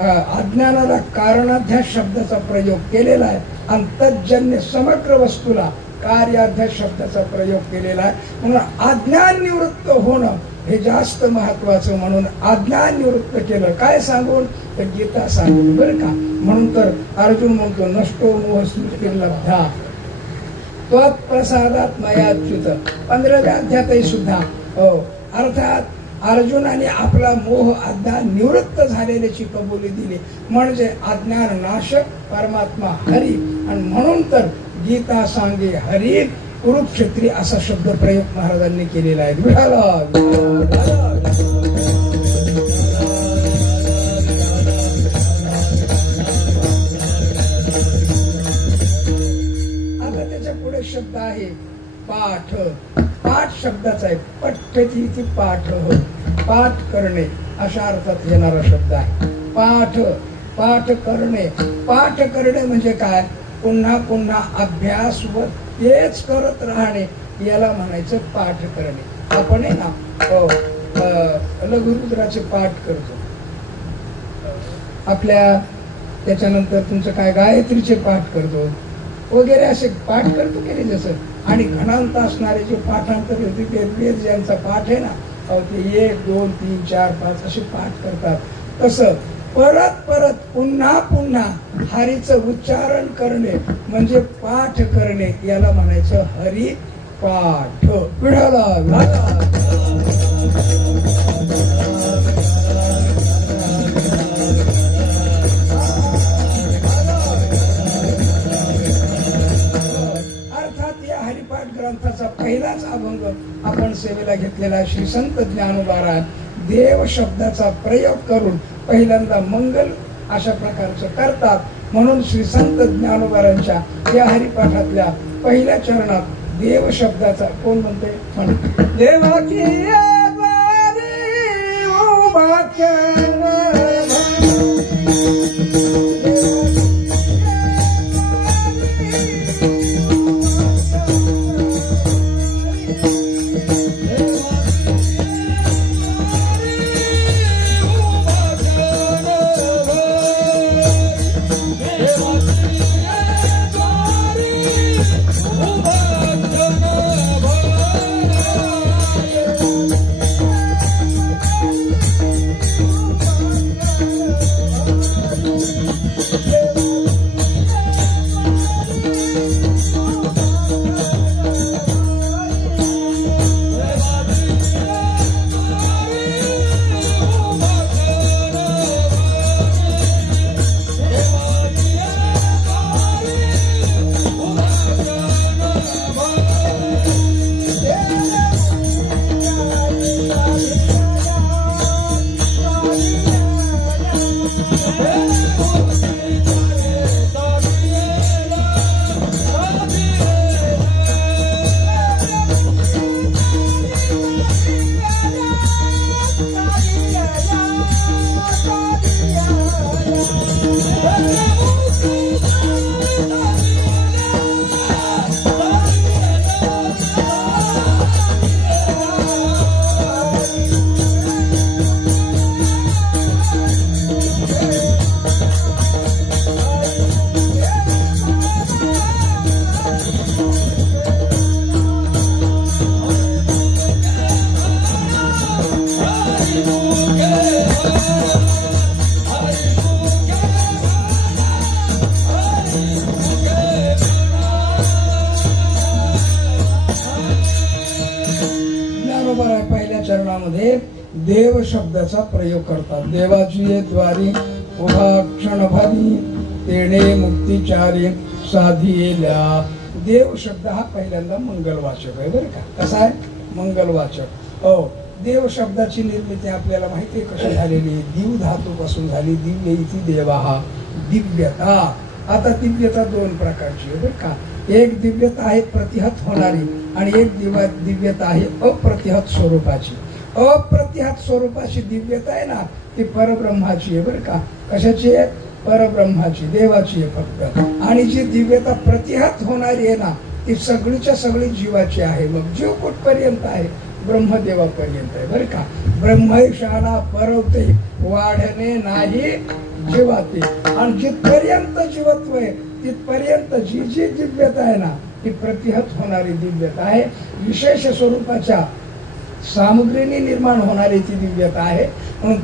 अज्ञानाला कारणाध्यास शब्दाचा प्रयोग केलेला आहे, आणि तज्जन्य समग्र वस्तूला कार्याध्यास शब्दाचा प्रयोग केलेला आहे. म्हणून अज्ञान निवृत्त होणं हे जास्त महत्वाचं. म्हणून अज्ञान निवृत्त केलं काय सांगून? तर गीता सांगून बरं का. म्हणून तर अर्जुन म्हणतो नष्टो मोह स्मृतिर्लब्धा त्वत्प्रसादात मयाच्युत. 15व्या अध्यायातही सुद्धा अर्थात अर्जुनाने आपला मोह अज्ञान निवृत्त झालेल्याची कबुली दिली, म्हणजे अज्ञान नाशक परमात्मा हरी. आणि म्हणून तर गीता सांगे हरी कुरुक्षेत्री असा शब्द प्रयोग महाराजांनी केलेला आहे. आता त्याच्या पुढे शब्द आहे पाठ. पाठ शब्दाचा आहे पठ्यती इति पाठ, पाठ करणे अशा अर्थात येणारा शब्द आहे. पाठ पाठ करणे. पाठ करणे म्हणजे काय? पुन्हा पुन्हा अभ्यास व तेच करत राहणे याला म्हणायचं पाठ करणे. आपण आहे ना लघुरुद्राचे पाठ करतो, आपल्या त्याच्यानंतर तुमचं काय गायत्रीचे पाठ करतो वगैरे असे पाठ करतो की नाही जसं. आणि घणांत असणारे जे पाठांतर होते ते वेद ज्यांचा पाठ आहे ना ते 1 2 3 4 5 असे पाठ करतात. तसं परत परत पुन्हा पुन्हा हरीचं उच्चारण करणे म्हणजे पाठ करणे याला म्हणायचं हरी पाठ. अर्थात या हरिपाठ ग्रंथाचा पहिलाच अभंग आपण सेवेला घेतलेला श्री संत ज्ञानोबा देव शब्दाचा प्रयोग करून पहिल्यांदा मंगल अशा प्रकारचं करतात. म्हणून श्री संत ज्ञानोबारांच्या या हरिपाठातल्या पहिल्या चरणात देव शब्दाचा कोण म्हणते? देवाची पहिल्या चरणामध्ये देव शब्दाचा प्रयोग करतात. देवाची द्वारी उभा क्षणभरी तेणे मुक्तिचारी साधिएल्या. देव शब्द हा पहिल्यांदा मंगलवाचक आहे बरं का. कसा आहे? मंगलवाचक. हो, देव शब्दाची निर्मिती आपल्याला माहिती आहे कशी झालेली. दिव धातू पासून झाली. दिव्य इति देवा, दिव्यता. आता दिव्यता दोन प्रकारची आहे बरं का. एक दिव्यता आहे प्रतिहत होणारी आणि एक दिव्यता आहे अप्रतिहत स्वरूपाची. अप्रतिहत स्वरूपाची दिव्यता आहे ना ती परब्रह्माची आहे बरं का. कशाची आहे? परब्रह्माची, देवाची आहे फक्त. आणि जी दिव्यता प्रतिहत होणारी आहे ना ती सगळीच्या सगळी जीवाची आहे. मग जीव कुठपर्यंत आहे? ब्रह्मदेवापर्यंत आहे बरं का. ब्रह्मैशाना परवते वाढणे नाही जीवाते. आणि जिथपर्यंत जीवत्व आहे तिथपर्यंत जी जी दिव्यता आहे ना ती प्रतिहत होणारी दिव्यता आहे. विशेष स्वरूपाच्या सामुग्रीने निर्माण होणारी ती दिव्यता आहे. म्हणून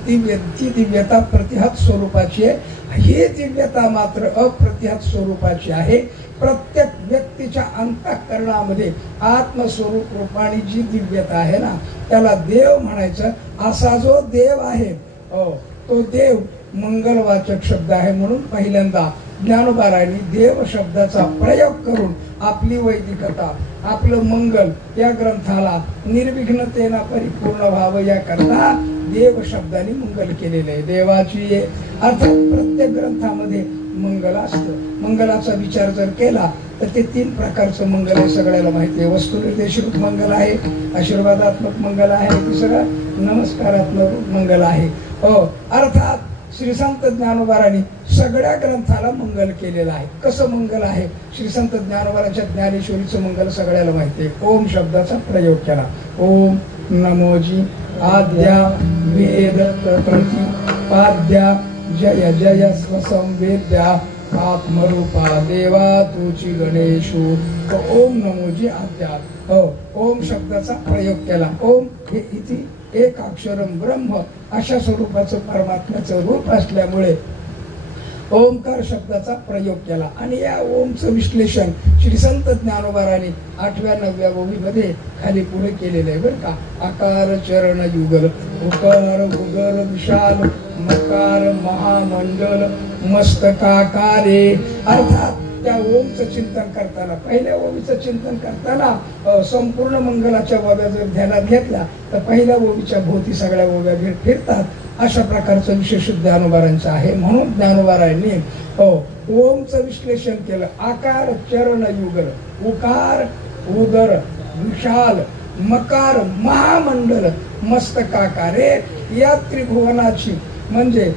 ती दिव्यता प्रतिहत स्वरूपाची आहे. ही दिव्यता मात्र अप्रतिहत स्वरूपाची आहे. प्रत्येक व्यक्तीच्या अंतःकरणामध्ये आत्मस्वरूप रूपाने जी दिव्यता आहे ना त्याला देव म्हणायचं. असा जो देव आहे तो देव मंगलवाचक शब्द आहे. म्हणून पहिल्यांदा ज्ञानोबारायांनी देव शब्दाचा प्रयोग करून आपली वैदिकता, आपलं मंगल या ग्रंथाला निर्विघ्नतेने परिपूर्ण व्हावं याकरता देव शब्दाने मंगल केलेलं आहे. देवाची अर्थात प्रत्येक ग्रंथामध्ये मंगल असतं. मंगलाचा विचार जर केला तर ते तीन प्रकारचं मंगल आहे. सगळ्याला माहिती आहे. वस्तुनिर्देशरूप मंगल आहे, आशीर्वादात्मक मंगल आहे, तिसरं नमस्कारात्मक मंगल आहे. अर्थात श्री संत ज्ञानोबारांनी सगळ्या ग्रंथाला मंगल केलेलं आहे. कसं मंगल आहे? श्री संत ज्ञानोबारांच्या ज्ञानेश्वरीचं मंगल सगळ्याला माहिती आहे. ओम शब्दाचा प्रयोग केला. ओम नमोजी आद्या वेद प्रतिपाद्या जय जय स्वसंवेद्या आत्मरूपा देवा तुची गणेशू. ओम नमोजी आद्या. ओम शब्दाचा प्रयोग केला. ओम हे इति एक अक्षरम ब्रह्म अशा स्वरूपाचं परमात्म्याचं रूप असल्यामुळे ओंकार शब्दाचा प्रयोग केला. आणि या ओमचं विश्लेषण श्री संत ज्ञानोबारांनी 8व्या 9व्या ओवीमध्ये खाली पुढे केलेलं आहे बरं का. आकार चरण युगल, उकार उगर विशाल, मकार महामंडल, मस्तकाकारे. अर्थात त्या ओमचं चिंतन करताना, पहिल्या ओवीचं चिंतन करताना संपूर्ण मंगलाच्या ओव्या जर ध्यानात घेतल्या तर पहिल्या ओवीच्या भोवती सगळ्या ओव्या फिरतात. अशा प्रकारचं विशेष ज्ञानोबारांचं आहे. म्हणून ज्ञानोबारांनी ओमचं विश्लेषण केलं. आकार चरण युगल, उकार उदर विशाल, मकार महामंडल, मस्तकाकारे. या त्रिभुवनाची म्हणजे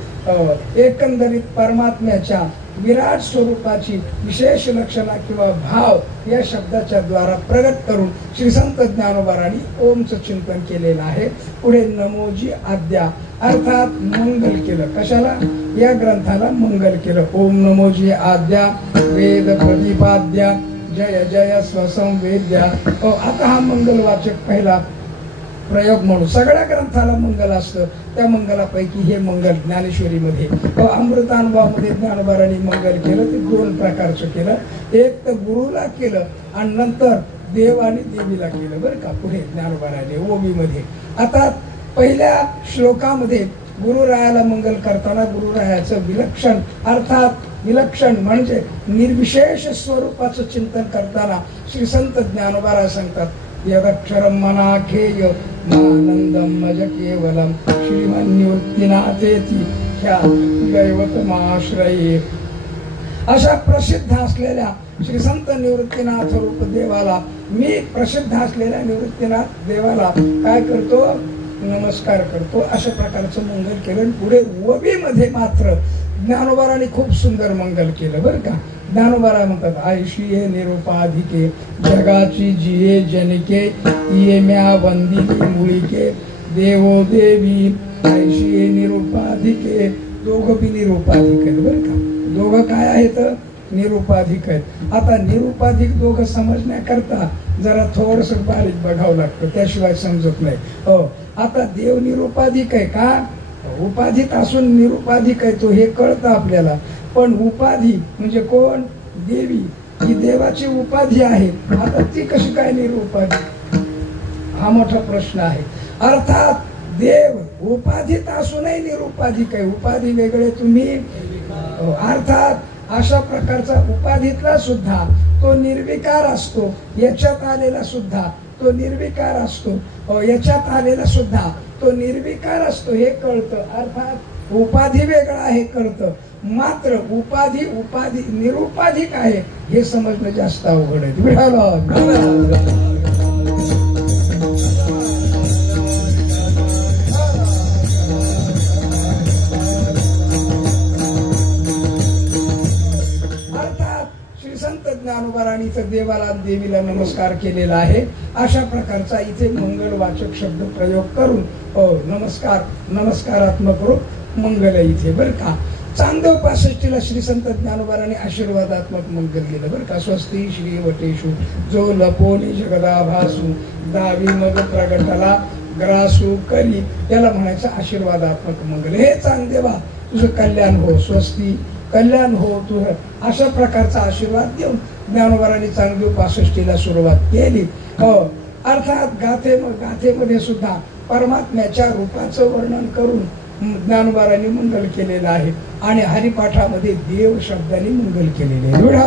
एकंदरीत परमात्म्याच्या विराट स्वरूपाची विशेष लक्षणा किंवा भाव या शब्दाच्या द्वारा प्रगट करून श्री संत ज्ञानोबारांनी ओमचं चिंतन केलेलं आहे. पुढे नमोजी आद्या अर्थात मंगल केलं. कशाला? या ग्रंथाला मंगल केलं. ओम नमोजी आद्या वेद प्रतिपाद्या जय जय स्वसंवेद्या. आता हा मंगलवाचक पहिला प्रयोग म्हणून सगळ्या ग्रंथाला मंगल असतं. त्या मंगलापैकी हे मंगल ज्ञानेश्वरीमध्ये अमृतानुभवामध्ये ज्ञानोबारांनी मंगल केलं. ते दोन प्रकारचं केलं. एक तर गुरुला केलं आणि नंतर देव आणि देवीला केलं बरं का. पुढे ज्ञानोबारांनी ओवीमध्ये. आता पहिल्या श्लोकामध्ये गुरुरायाला मंगल करताना गुरुरायाचं विलक्षण अर्थात विलक्षण म्हणजे निर्विशेष स्वरूपाचं चिंतन करताना श्री संत ज्ञानोबारा सांगतात यदक्षरम मनाखेय आनंदम मज केवलम श्रीमन्निवृत्तीनाथेती ह्या दैवतमाश्रये. अशा प्रसिद्ध असलेल्या श्री संत निवृत्तीनाथ रूप देवाला मी प्रसिद्ध असलेल्या निवृत्तीनाथ देवाला काय करतो? नमस्कार करतो. अशा प्रकारचं मंगल केलं. पुढे ओवीमध्ये मात्र ज्ञानोबारांनी खूप सुंदर मंगल केलं बरं का. ज्ञानोबारा म्हणतात आयशीये निरुपाधिके जगाची जिये जनके ये म्या वंदिली मुळीके देवो देवी. आयशीये निरुपाधिके दोघं बी निरुपाधिक आहेत बरं का. दोघं काय आहेत? निरुपाधिक आहेत. आता निरुपाधिक दोघं समजण्याकरता जरा थोडस बारीक बघावं लागतं, त्याशिवाय समजत नाही. आता देव निरुपाधिक आहे का? उपाधित असून निरुपाधिक आहे तो हे कळतं आपल्याला, पण उपाधी म्हणजे कोण? देवी, ही देवाची उपाधी आहे. आता ती कशी काय निरुपाधिक? हा मोठा प्रश्न आहे. अर्थात देव उपाधित असूनही निरुपाधिक आहे. उपाधी वेगळे तुम्ही. अर्थात अशा प्रकारचा उपाधीतला सुद्धा तो निर्विकार असतो, याच्यात आलेला सुद्धा तो निर्विकार असतो, याच्यात आलेला सुद्धा तो निर्विकार असतो हे कळतं. अर्थात उपाधी वेगळा आहे कळतं, मात्र उपाधी उपाधी निरुपाधिक आहे हे समजणं जास्त अवघड आहे. ज्ञानोबारांनी इथं देवाला देवीला नमस्कार केलेला आहे. अशा प्रकारचा इथे मंगलवाचक शब्द प्रयोग करून नमस्कार नमस्कारात्मक रूप मंगल इथे बरं का. चांदव 65 ला श्री संत ज्ञानोबारांनी आशीर्वादात्मक मंगल गेलं बरं का. स्वस्ती श्री वटेशु जो लपोनी जगदाभासू दावी मग प्रगटला ग्रासू करी, त्याला म्हणायचं आशीर्वादात्मक मंगल. हे चांदेवा तुझं कल्याण हो, स्वस्ती कल्याण हो तुझं, अशा प्रकारचा आशीर्वाद देऊन ज्ञानोबारांनी चांगदेव 65 ला सुरुवात केली. अर्थात गाथेमध्ये सुद्धा परमात्म्याच्या रूपाचं वर्णन करून ज्ञानोबारांनी मंगल केलेलं आहे आणि हरिपाठामध्ये देव शब्दाने मंगल केलेले आहे.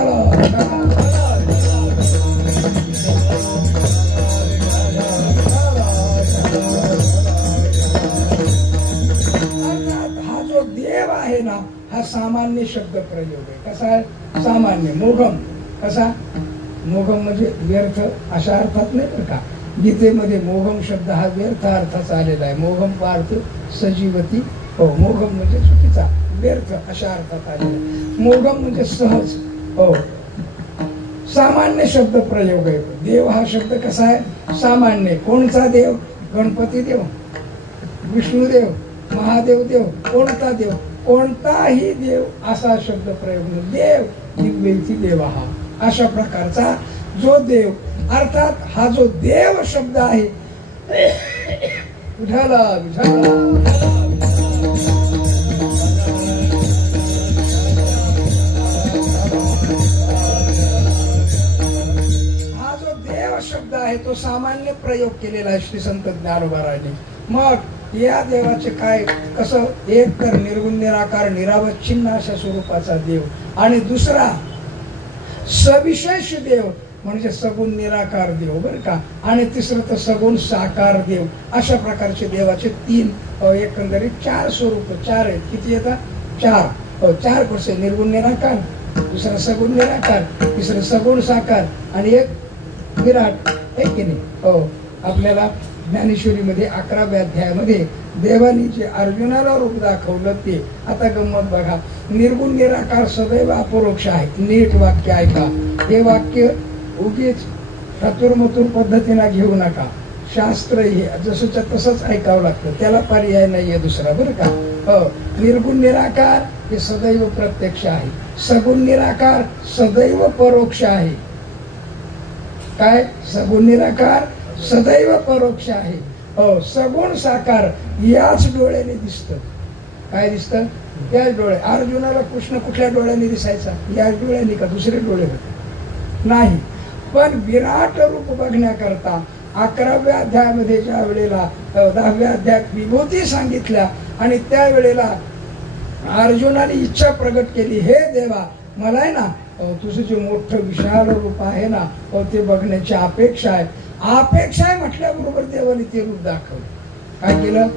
हा जो देव आहे ना, हा सामान्य शब्द प्रयोग आहे. कसा आहे? सामान्य. मोघम कसा? मोघम म्हणजे व्यर्थ अशा अर्थात नाही बरं का. गीतेमध्ये मोघम शब्द हा व्यर्थ अर्थाचा आलेला आहे. मोघम का अर्थ? सजीवती. हो, मोघम म्हणजे चुकीचा, व्यर्थ अशा अर्थात आलेला. मोघम म्हणजे सहज. हो, सामान्य शब्द प्रयोग आहे. देव हा शब्द कसा आहे? सामान्य. कोणता देव? गणपती देव, विष्णुदेव, महादेव देव, कोणता देव? कोणताही देव असा शब्द प्रयोग. देव दिव्यैती देव हा, अशा प्रकारचा जो देव, अर्थात हा जो देव शब्द आहे विठाला विठाला, हा जो देव शब्द आहे तो सामान्य प्रयोग केलेला आहे श्री संत ज्ञानोबारांनी. मग या देवाचे काय कसं? एक तर निर्गुण निराकार निरावच्छिन्न अशा स्वरूपाचा देव, आणि दुसरा सविशेष देव म्हणजे सगुण निराकार देव बरं का, आणि तिसरं तर सगुण साकार देव. अशा प्रकारचे देवाचे तीन एकंदरीत 4 स्वरूप 4 आहेत. किती येतात? 4. 4 कसे? निर्गुण निराकार, दुसरा सगुण निराकार, तिसरं सगुण साकार आणि एक विराट. आहे की नाही? हो, आपल्याला ज्ञानेश्वरीमध्ये 11व्या अध्यायामध्ये देवानी जे अर्जुनाला रूप दाखवलं ते. आता गंमत बघा. निर्गुण निराकार सदैव अपरोक्ष आहे. नीट वाक्य ऐका. हे वाक्य उगीच चतुर्मतुर पद्धतीने घेऊ नका. शास्त्र हे जसंच्या तसंच ऐकावं लागतं, त्याला पर्याय नाहीये दुसरा बरं का. निर्गुण निराकार हे सदैव प्रत्यक्ष आहे. सगुण निराकार सदैव परोक्ष आहे. काय? सगुण निराकार सदैव परोक्ष आहे. सगुण साकार याच डोळ्याने दिसतं. काय दिसतं? याच डोळे. अर्जुनाला कृष्ण कुठल्या डोळ्याने दिसायचा? याच डोळ्याने का दुसरे डोळे होते? नाही. पण विराट रूप बघण्याकरता 11व्या अध्यायामध्ये ज्या वेळेला 10व्या अध्यायात विभूती सांगितल्या आणि त्यावेळेला अर्जुनाने इच्छा प्रगट केली, हे देवा मला आहे ना तुझं जे मोठं विशाल रूप आहे ना ते बघण्याची अपेक्षा आहे. अपेक्षा आहे म्हटल्याबरोबर देवाने ते रूप दाखवलं. काय केलं?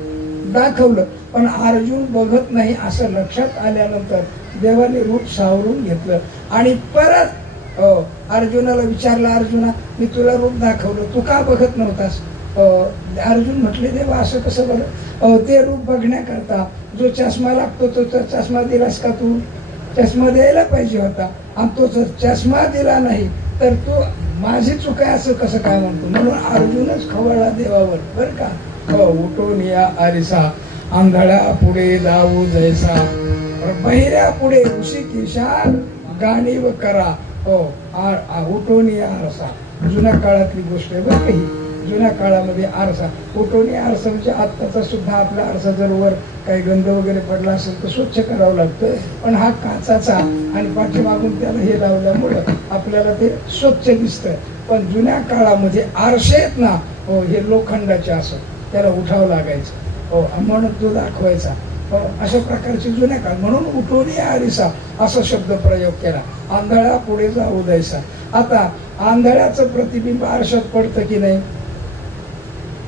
दाखवलं. पण अर्जुन बघत नाही असं लक्षात आल्यानंतर देवाने रूप सावरून घेतलं आणि परत अर्जुनाला विचारलं, अर्जुना मी तुला रूप दाखवलं, तू का बघत नव्हतास? अर्जुन म्हटले, देवा असं कसं बघ? ते रूप बघण्याकरता जो चष्मा लागतो तो चष्मा दिलास का तू? चष्मा द्यायला पाहिजे होता आणि तो चष्मा दिला नाही तर तू माझी चूक आहे असं कसं काय म्हणतो? म्हणून अर्जुनच खवळला देवावर बरं का. उठून या आरिसा आंधळ्या पुढे जाऊ जैसा बहिऱ्या पुढे ऋषिकेशा गाणी व करा. उठून या आरसा जुन्या काळातली गोष्ट आहे बरं काही. जुन्या काळामध्ये आरसा, उठवणी आरसा म्हणजे आत्ताचा सुद्धा आपला आरसा जर वर काही गंध वगैरे पडला असेल तर स्वच्छ करावं लागतं, पण हा काचाचा आणि पाठीमागून त्याला हे लावल्यामुळं आपल्याला ते स्वच्छ दिसतं. पण जुन्या काळामध्ये आरसे आहेत ना, हो, हे लोखंडाचे असत, त्याला उठावं लागायचं, हो, म्हणून तो दाखवायचा. अशा प्रकारची जुन्या काळ म्हणून उठवणी आरिसा असा शब्द प्रयोग केला. आंधळा पुढे जाऊ द्यायचा. आता आंधळ्याचं प्रतिबिंब आरशात पडतं की नाही?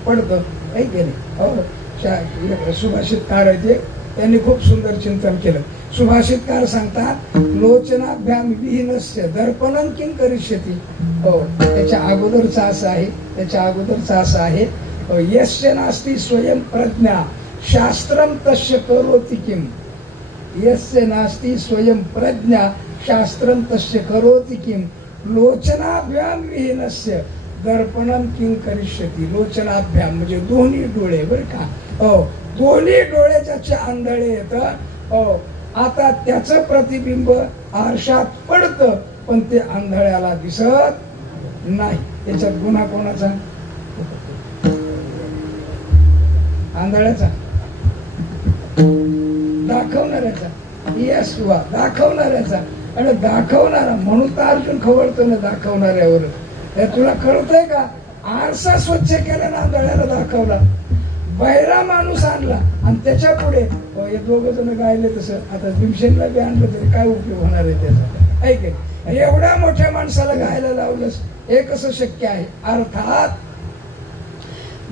पडतं, आहे की नाही? सुभाषितकार आहे ते, त्यांनी खूप सुंदर चिंतन केलं. सुभाषितकार सांगतात, लोचनाभ्याम विहीनस्य दर्पणं किं करिष्यति. हो, त्याच्या अगोदरचा असं आहे, यस्य नास्ति स्वयं प्रज्ञा शास्त्रम तस्य करोति किम. यस्य नास्ति स्वयं प्रज्ञा शास्त्रम तस्य करोति किम. लोचनाभ्याम विहीनस्य दर्पणं किं करिष्यति. लोचनाभ्याम म्हणजे दोन्ही डोळे, बरं का, हो, दोन्ही डोळे ज्याचे आंधळे येतं, हो, आता त्याचं प्रतिबिंब आरशात पडतं, पण ते आंधळ्याला दिसत नाही. त्याच्यात गुन्हा कोणाचा? आंधळ्याचा, दाखवणाऱ्याचा. यस, वा, दाखवणाऱ्याचा. आणि दाखवणारा म्हणून तर अर्जुन खवळतो ना दाखवणाऱ्यावर. तुला कळतंय का? आरसा स्वच्छ केला ना, आंधळ्याला दाखवला, बहिरा माणूस आणला आणि त्याच्या पुढे हे दोघ जण गायले. तसं आता भीमसेनला बी आणलं तरी काय उपयोग होणार आहे त्याचा? ऐक, एवढ्या मोठ्या माणसाला गायला लावलंस, हे कसं शक्य आहे? अर्थात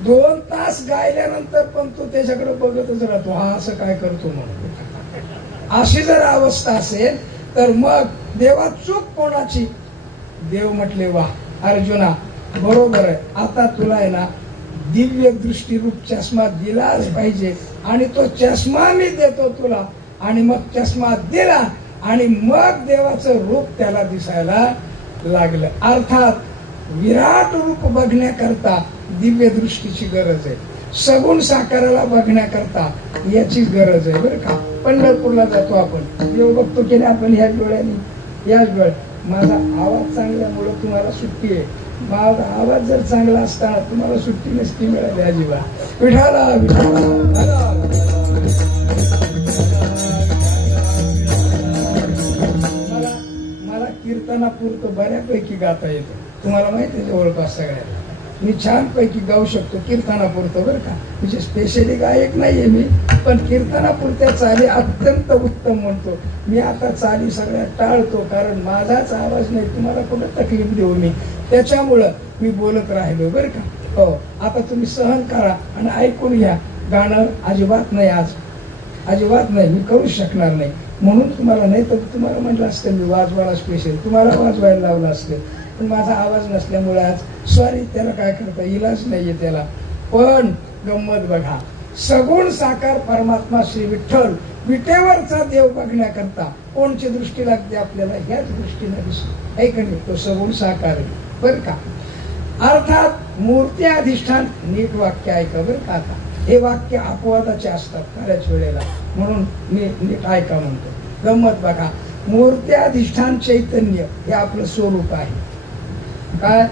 2 तास गायल्यानंतर पण तू त्याच्याकडे बघतच राहतो, हा असं काय करतो म्हणून. अशी जर अवस्था असेल तर मग देवा चूक कोणाची? देव म्हटले, वा अर्जुना, बरोबर आहे, आता तुला आहे ना दिव्य दृष्टीरूप चष्मा दिलाच पाहिजे, आणि तो चष्मा मी देतो तुला. आणि मग चष्मा दिला आणि मग देवाचं रूप त्याला दिसायला लागलं. अर्थात विराट रूप बघण्याकरता दिव्य दृष्टीची गरज आहे, सगुण साकाराला बघण्याकरता याचीच गरज आहे, बरं का. पंढरपूरला जातो आपण, देव बघतो की नाही आपण ह्याच डोळ्याने, याच डोळ्यात. माझा आवाज चांगल्यामुळे तुम्हाला सुट्टी आहे. माझा आवाज जर चांगला असताना तुम्हाला सुट्टी नसती मिळाली अजिबात. विठाला मला कीर्तनापुरतं बऱ्यापैकी गाता येतं, तुम्हाला माहिती आहे जवळपास सगळ्याला. मी छानपैकी गाऊ शकतो कीर्तनापुरतं, बरं का. म्हणजे स्पेशली गायक नाहीये मी, पण कीर्तनापुरत्या चाली अत्यंत उत्तम म्हणतो मी. आता चाली सगळ्या टाळतो, कारण माझाच आवाज नाही, तुम्हाला कुठं तकलीफ देऊ मी, त्याच्यामुळं मी बोलत राहिलो, बरं का. हो, आता तुम्ही सहन करा आणि ऐकून घ्या. गाणं अजिबात नाही, आज अजिबात नाही, मी करू शकणार नाही म्हणून तुम्हाला. नाही तर तुम्हाला म्हटलं असतं मी वाजवायला स्पेशल, तुम्हाला वाजवायला लावलं असतं, पण माझा आवाज नसल्यामुळे आज सॉरी, त्याला काय करता इलाज नाहीये त्याला. पण गंमत बघा, सगुण साकार परमात्मा श्री विठ्ठल, विटेवरचा देव बघण्याकरता कोणची दृष्टी लागते आपल्याला? ह्याच दृष्टीने दिसतो, ऐक नाही, तो सगुण साकार आहे, बरं का. अर्थात मूर्ती अधिष्ठान, नीट वाक्य ऐका बरं का. आता हे वाक्य अपवादाचे असतात बऱ्याच वेळेला, म्हणून मी नीट ऐका म्हणतो. गंमत बघा, मूर्ती अधिष्ठान चैतन्य हे आपलं स्वरूप आहे. काय?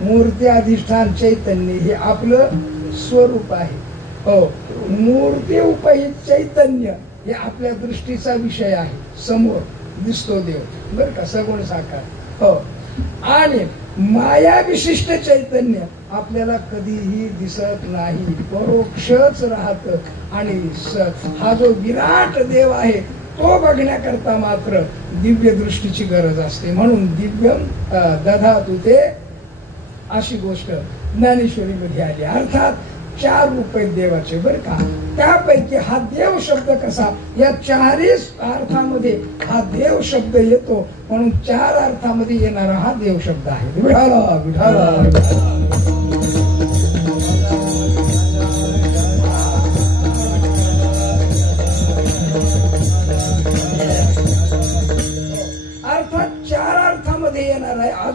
मूर्ती अधिष्ठान चैतन्य हे आपलं स्वरूप आहे. हो, मूर्ती उपहित चैतन्य हे आपल्या दृष्टीचा विषय आहे, समोर दिसतो देव, बरं का, सगुण साकार. हो, आणि माया विशिष्ट चैतन्य आपल्याला कधीही दिसत नाही, परोक्षच राहत. आणि हा जो विराट देव आहे तो बघण्याकरता मात्र दिव्य दृष्टीची गरज असते. म्हणून दिव्यम दधातु ते अशी गोष्ट ज्ञानेश्वरीमध्ये आली. अर्थात 4 रूप आहेत देवाचे, बरं का. त्यापैकी हा देव शब्द कसा, या 4 अर्थामध्ये हा देव शब्द येतो, म्हणून 4 अर्थामध्ये येणारा हा देव शब्द आहे. विठाला विठाला.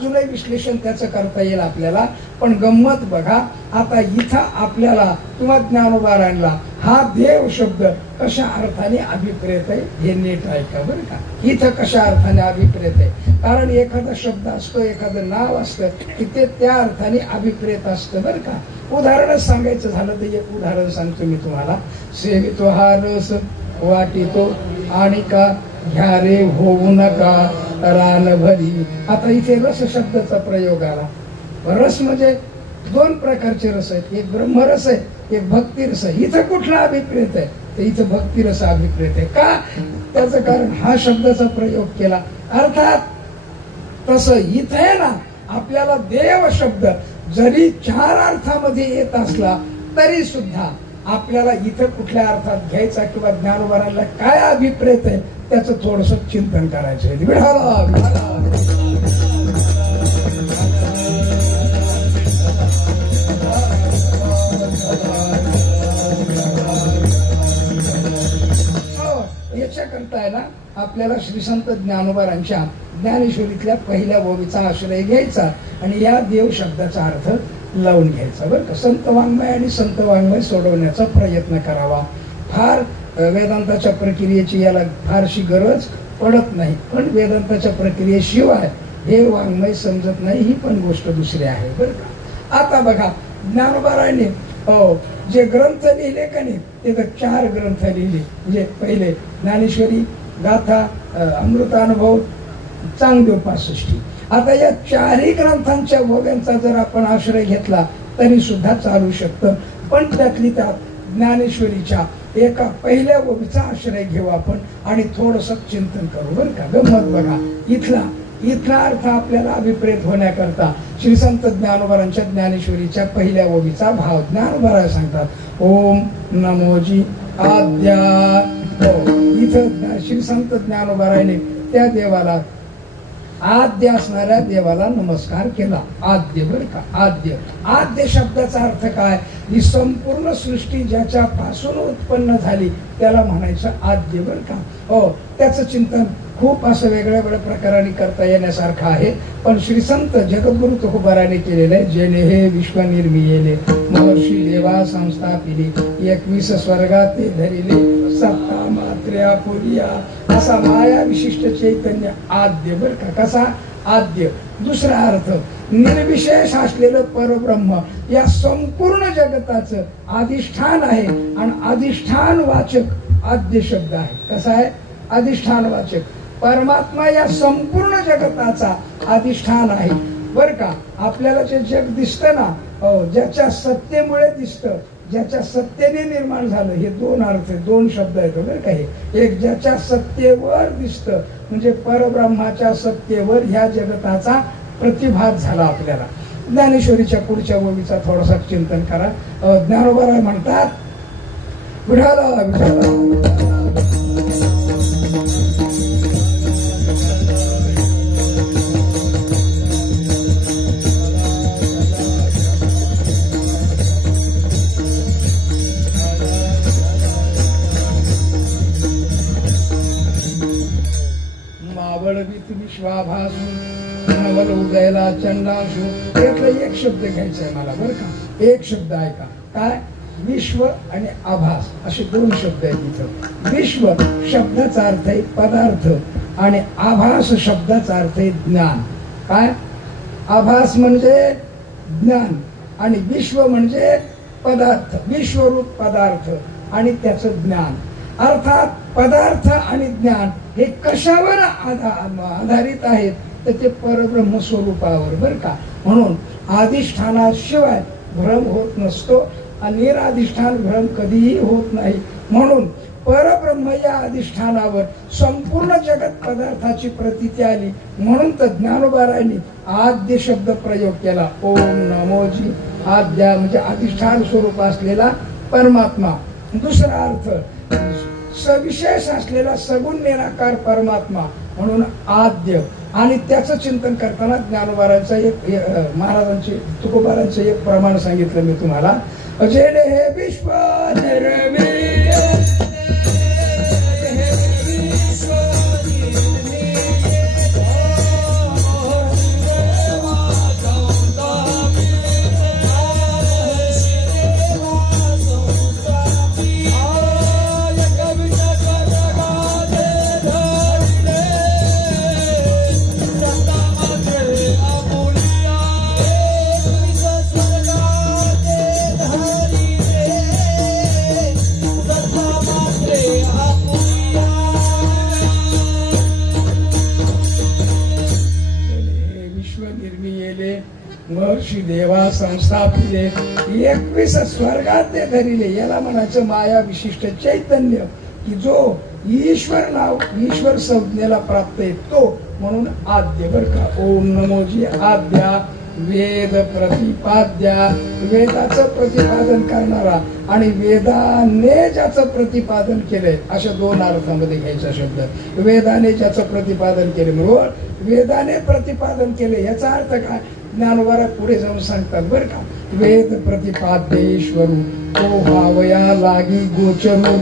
अजूनही विश्लेषण त्याचं करता येईल आपल्याला. पण गंमत बघा, आता इथं आपल्याला किंवा ज्ञानोबारांना हा देव शब्द कशा अर्थाने अभिप्रेत आहे हे नीट ऐका बरं का. इथं कशा अर्थाने अभिप्रेत आहे, कारण एखादा शब्द असतो, एखादं नाव असतं की ते त्या अर्थाने अभिप्रेत असतं बरं का. उदाहरणच सांगायचं झालं तर एक उदाहरण सांगतो मी तुम्हाला. सेवितो हा रस वाटितो आणि का घ्या रे होऊ नका रान भरी. आता इथे रस शब्दाचा प्रयोग आला. रस म्हणजे दोन प्रकारचे रस आहेत, एक ब्रह्मरस आहे, एक भक्तिरस आहे. इथं कुठला अभिप्रेत आहे, तर इथं भक्तिरस अभिप्रेत आहे. का? त्याचं कारण हा शब्दाचा प्रयोग केला. अर्थात तसं इथं आहे ना, आपल्याला देव शब्द जरी 4 अर्थामध्ये येत असला तरी सुद्धा आपल्याला इथं कुठल्या अर्थात घ्यायचा किंवा ज्ञानोबारांना काय अभिप्रेत आहे त्याचं थोडस चिंतन करायचं आहे. याच्याकरता आहे ना आपल्याला श्री संत ज्ञानोबारांच्या ज्ञानेश्वरीतल्या पहिल्या ओवीचा आश्रय घ्यायचा आणि या देव शब्दाचा अर्थ लावून घ्यायचा बरं का. संत वाङ्मय आणि संत वाङ्मय सोडवण्याचा प्रयत्न करावा. फार वेदांताच्या प्रक्रियेची याला फारशी गरज पडत नाही, पण वेदांताच्या प्रक्रियेशिवाय हे वाङ्मय समजत नाही ही पण गोष्ट दुसरी आहे बरं का. आता बघा, ज्ञानोबारांनी जे ग्रंथ लिहिले का नाही ते तर 4 ग्रंथ लिहिले. म्हणजे पहिले ज्ञानेश्वरी, गाथा, अमृतानुभव, चांगदेव 65. आता या 4ही ग्रंथांच्या ओव्यांचा जर आपण आश्रय घेतला तरी सुद्धा चालू शकतं. पण त्यातली त्यात ज्ञानेश्वरीच्या एका पहिल्या ओवीचा आश्रय घेऊ आपण आणि थोडस चिंतन करू बरं का. गंमत बघा, इथला अर्थ आपल्याला अभिप्रेत होण्याकरता श्री संत ज्ञानोबारांच्या ज्ञानेश्वरीच्या पहिल्या ओवीचा भाव ज्ञानोबारा सांगतात. ओम नमोजी आद्या. इथं श्री संत ज्ञानोबाराने त्या देवाला, आद्य असणाऱ्या देवाला नमस्कार केला. आद्य बरं का. आद्य शब्दाचा अर्थ काय? ही संपूर्ण सृष्टी ज्याच्या पासून उत्पन्न झाली त्याला म्हणायचं आद्य बरं का. त्याचं चिंतन खूप असं वेगळ्या वेगळ्या प्रकाराने करता येण्यासारखं आहे. पण श्री संत जगद्गुरु तुकोबाराने केलेलं आहे. जेणे हे विश्व निर्मिले महर्षी देवा संस्थापिली 21 स्वर्गात ते धरिले सत्ता मात्र्या पुरिया. असा माया विशिष्ट चैतन्य आद्य बरं का. कसा आद्य? दुसरा अर्थ निर्विशेष असलेलं परब्रह्म या संपूर्ण जगताचं अधिष्ठान आहे आणि अधिष्ठान वाचक आद्य शब्द आहे. कसा आहे? अधिष्ठान वाचक. परमात्मा या संपूर्ण जगताचा अधिष्ठान आहे बरं का. आपल्याला जे जग दिसतं ना, ज्याच्या सत्तेमुळे दिसतं, ज्याच्या सत्तेने निर्माण झालं, हे 2 अर्थ, 2 शब्द आहेत बरं का. हे एक ज्याच्या सत्तेवर दिसतं म्हणजे परब्रह्माच्या सत्तेवर ह्या जगताचा प्रतिभात झाला आपल्याला. ज्ञानेश्वरीच्या पुढच्या ओवीचा थोडासा चिंतन करा. ज्ञानोबा म्हणतात, विठाला विठाला विश्वाभासू नवल उदयला चंडाशू. यातला एक शब्द घ्यायचा आहे मला बरं का. एक शब्द ऐका. काय? विश्व आणि आभास असे 2 शब्द आहेत इथं. विश्व शब्दाचा अर्थ आहे पदार्थ आणि आभास शब्दाचा अर्थ आहे ज्ञान. काय? आभास म्हणजे ज्ञान आणि विश्व म्हणजे पदार्थ, विश्वरूप पदार्थ आणि त्याचं ज्ञान. अर्थात पदार्थ आणि ज्ञान हे कशावर आधारित आहेत? तर ते परब्रह्म स्वरूपावर बरं का. म्हणून अधिष्ठानाशिवाय भ्रम होत नसतो आणि निराधिष्ठान भ्रम कधीही होत नाही. म्हणून परब्रह्म या अधिष्ठानावर संपूर्ण जगत पदार्थाची प्रतीती आली. म्हणून तर ज्ञानोबारांनी आद्य शब्द प्रयोग केला. ओम नमोजी आद्या म्हणजे अधिष्ठान स्वरूप असलेला परमात्मा. दुसरा अर्थ सविशेष असलेला सगुण निराकार परमात्मा म्हणून आद्य. आणि त्याचं चिंतन करताना ज्ञानोबारांचं एक, महाराजांचे तुकोबारांचं एक प्रमाण सांगितलं मी तुम्हाला. जेणे हे विश्व महर्षी देवा संस्थापिले 21 स्वर्गात ते धरिले. याला म्हणायचं माया विशिष्ट चैतन्य, की जो ईश्वर नाव ईश्वर संज्ञेला प्राप्त आहे तो. म्हणून आद्य बर का. ओम नमोजी आद्या वेद प्रतिपाद्या, वेदाचं प्रतिपादन करणारा आणि वेदाने ज्याचं प्रतिपादन केलंय अशा दोन अर्थामध्ये घ्यायचा शब्द. वेदाने ज्याचं प्रतिपादन केले म्हणून वेदाने प्रतिपादन केले याचा अर्थ काय ज्ञानोबा पुढे जाऊन सांगतात बर का. वेद प्रतिपाद्येश्वरू तो भावया लागी गोचरू,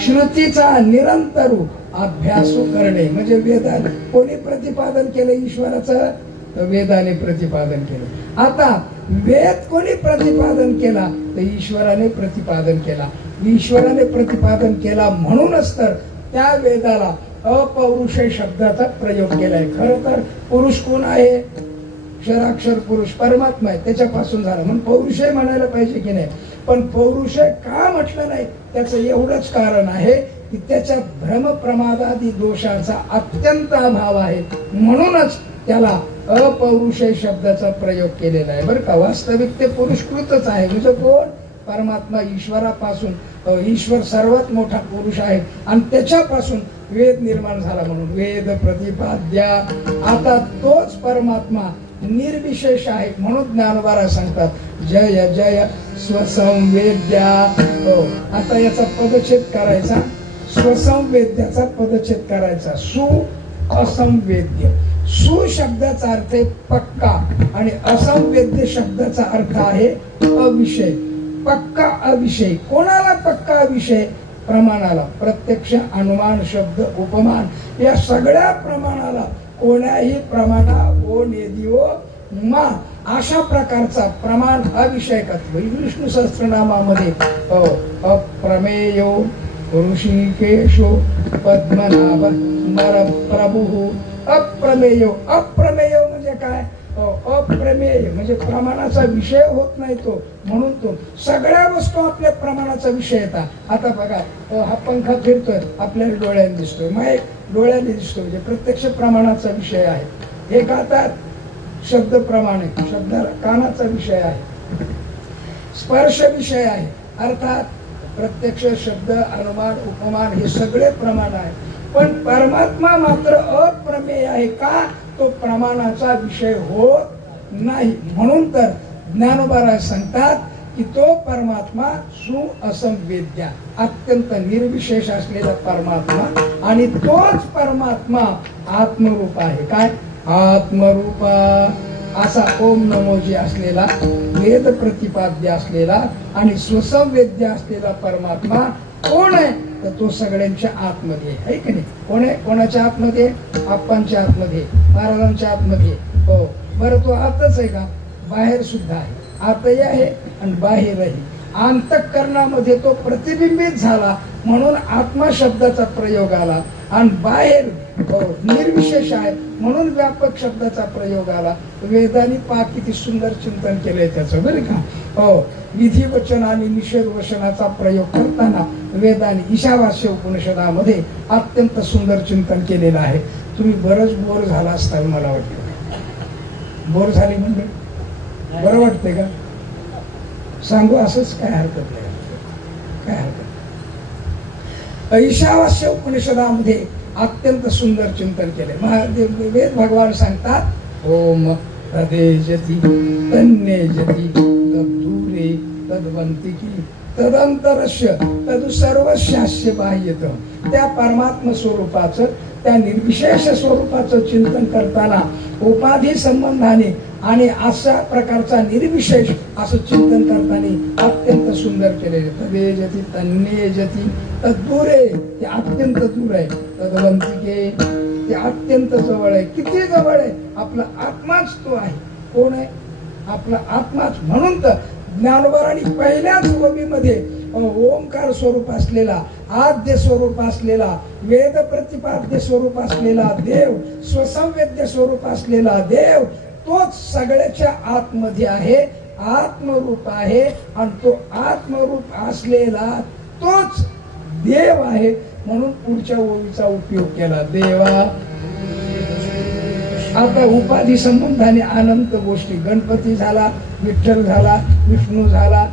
श्रुतीचा निरंतरू अभ्यासू करणे. म्हणजे वेदाने कोणी प्रतिपादन केलं ईश्वराचं, तर वेदाने प्रतिपादन केलं. आता वेद कोणी प्रतिपादन केला, तर ईश्वराने प्रतिपादन केला. ईश्वराने प्रतिपादन केला म्हणूनच तर त्या वेदाला अपौरुषे शब्दाचा प्रयोग केलाय. खरं तर पुरुष कोण आहे, क्षराक्षर पुरुष परमात्मा आहे, त्याच्यापासून झाला म्हणून पौरुषे म्हणायला पाहिजे की नाही. पण पौरुषे का म्हटलं नाही त्याचं एवढंच कारण आहे की त्याच्यात भ्रम प्रमादादी दोषाचा अत्यंत अभाव आहे. म्हणूनच त्याला अपौरुषे शब्दाचा प्रयोग केलेला आहे बरं का. वास्तविक ते पुरुषकृतच आहे. म्हणजे कोण, परमात्मा ईश्वरापासून. ईश्वर सर्वात मोठा पुरुष आहे आणि त्याच्यापासून वेद निर्माण झाला म्हणून वेद प्रतिपाद्या. आता तोच परमात्मा निर्विशेष आहे म्हणून ज्ञानोबा सांगतात जय जय स्वसंवेद्या. आता याचा पदच्छेद करायचा, स्वसंवेद्याचा पदच्छेद करायचा. सु असंवेद्य. सु शब्दाचा अर्थ आहे पक्का आणि असंवेद्य शब्दाचा अर्थ आहे अविषय. पक्का अविषय. कोणाला पक्का अविषय, प्रमाणाला. प्रत्यक्ष, अनुमान, शब्द, उपमान या सगळ्या प्रमाणाला कोण्याही प्रमाणा ओ नेदिओ मा अशा प्रकारचा प्रमाण अविषयकत्व. विष्णू सहस्त्रनामामध्ये अप्रमेयो ऋषिकेशो पद्मनाभ मर प्रभु. अप्रमेय. अप्रमेय म्हणजे काय, अप्रमेय म्हणजे प्रमाणाचा विषय होत नाही तो. म्हणून तो सगळ्या वस्तू आपल्या प्रमाणाचा विषय येतात. आता बघा हा पंखा फिरतोय आपल्याला डोळ्याने दिसतोय, माईक डोळ्याने दिसतोय, म्हणजे प्रत्यक्ष प्रमाणाचा विषय आहे. हे गातात शब्द प्रमाणे, शब्दाला कानाचा विषय आहे, स्पर्श विषय आहे. अर्थात प्रत्यक्ष, शब्द, अनुमान, उपमान हे सगळे प्रमाण आहे. पण परमात्मा मात्र अप्रमेय आहे. का, तो प्रमाणाचा विषय होत नाही. म्हणून तर ज्ञानोबा सांगतात की तो परमात्मा सु असंवेद्या, अत्यंत निर्विशेष असलेला परमात्मा आणि तोच परमात्मा आत्मरूप आहे. काय, आत्मरूपा असा ओम नमोजी असलेला, वेद प्रतिपाद्य असलेला आणि स्वसंवेद्य असलेला परमात्मा कोण आहे, तर तो सगळ्यांच्या आतमध्ये आहे की नाही. कोण आहे, कोणाच्या आतमध्ये, आप्पांच्या आतमध्ये, महाराजांच्या आतमध्ये. हो बरं, तो आतच आहे का, बाहेर सुद्धा आहे. आतही आहे आणि बाहेरही. अंतःकरणामध्ये तो प्रतिबिंबित झाला म्हणून आत्मा शब्दाचा प्रयोग आला आणि बाहेर निर्विशेष आहे म्हणून व्यापक शब्दाचा प्रयोग आला. वेदांनी पहा किती सुंदर चिंतन केलंय त्याचं बरं का. हो, विधी वचन आणि निषेध वचनाचा प्रयोग करताना वेदांनी ईशावास्य उपनिषदामध्ये अत्यंत सुंदर चिंतन केलेलं आहे. तुम्ही बरंच बोर झाला असता मला वाटतं. बोर झाले म्हणजे बरं वाटतंय का, सांगू असंच, काय हरकत नाही, काय हरकत. ईशावास्य उपनिषदामध्ये अत्यंत सुंदर चिंतन केले. महादेव वेद भगवान सांगतात ओम हृदयजती तन्नेजती तद्दूरे तद्वंतिकी तदंतरस्य तदुसर्वस्यास्य बाह्यतः. त्या परमात्म स्वरूपाचं, त्या निर्विशेष स्वरूपाचं चिंतन करताना उपाधी संबंधाने आणि अशा प्रकारचा निर्विशेष असं चिंतन करताना अत्यंत सुंदर केलेले. तदेजती तन्नेजती तद्दूरे, ते अत्यंत दूर आहे. तद्वंतिके, ते अत्यंत जवळ आहे. किती जवळ आहे, आपला आत्माच तो आहे. कोण आहे, आपला आत्माच. म्हणून तर ज्ञानोबारांनी पहिल्याच ओवीमध्ये ओंकार स्वरूप असलेला, आद्य स्वरूप असलेला, वेद प्रतिपाद्य स्वरूप असलेला देव, स्वसंवेद्य स्वरूप असलेला देव तोच सगळ्याच्या आतमध्ये आहे, आत्मरूप आहे आणि तो आत्मरूप असलेला तोच देव आहे. म्हणून पुढच्या ओवीचा उपयोग केला. देवा आता उपाधी संबंधाने अनंत गोष्टी, गणपती झाला, विठ्ठल झाला, विष्णू झाला,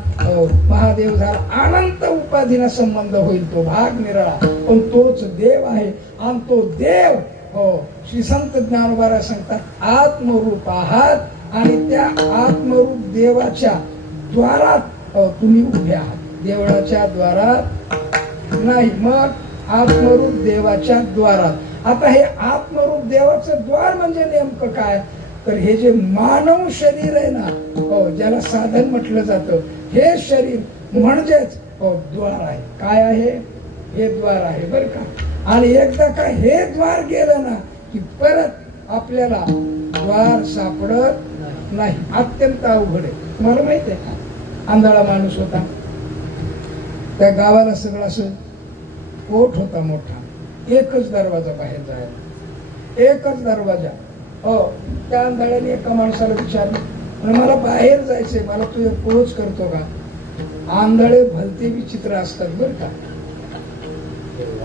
महादेव झाला, अनंत उपाधीना संबंध होईल, तो भाग निराळा, पण तोच देव आहे. आणि तो देव श्री संत ज्ञानोबा सांगतात आत्मरूप आहात, आणि त्या आत्मरूप देवाच्या द्वारात तुम्ही उभे आहात. देवळाच्या द्वारात नाही, मग आत्मरूप देवाच्या द्वारात. आता हे आत्मरूप देवाचं द्वार म्हणजे नेमकं काय, तर हे जे मानव शरीर आहे ना, ज्याला साधन म्हटलं जातं, हे शरीर म्हणजेच द्वार आहे. काय आहे? हे द्वार आहे बरं का. आणि एकदा का हे द्वार गेलं ना की परत आपल्याला द्वार सापडत नाही. अत्यंत अवघड आहे. तुम्हाला माहित आहे का, आंधळा माणूस होता, त्या गावाला सगळं असं कोट होता मोठा, एकच दरवाजा बाहेर जायला, एकच दरवाजा. त्या आंधळ्याने एका माणसाला विचारलं, मला बाहेर जायचंय, मला तू पोच करतो का? आंधळे भलते विचित्र असतात बरं का.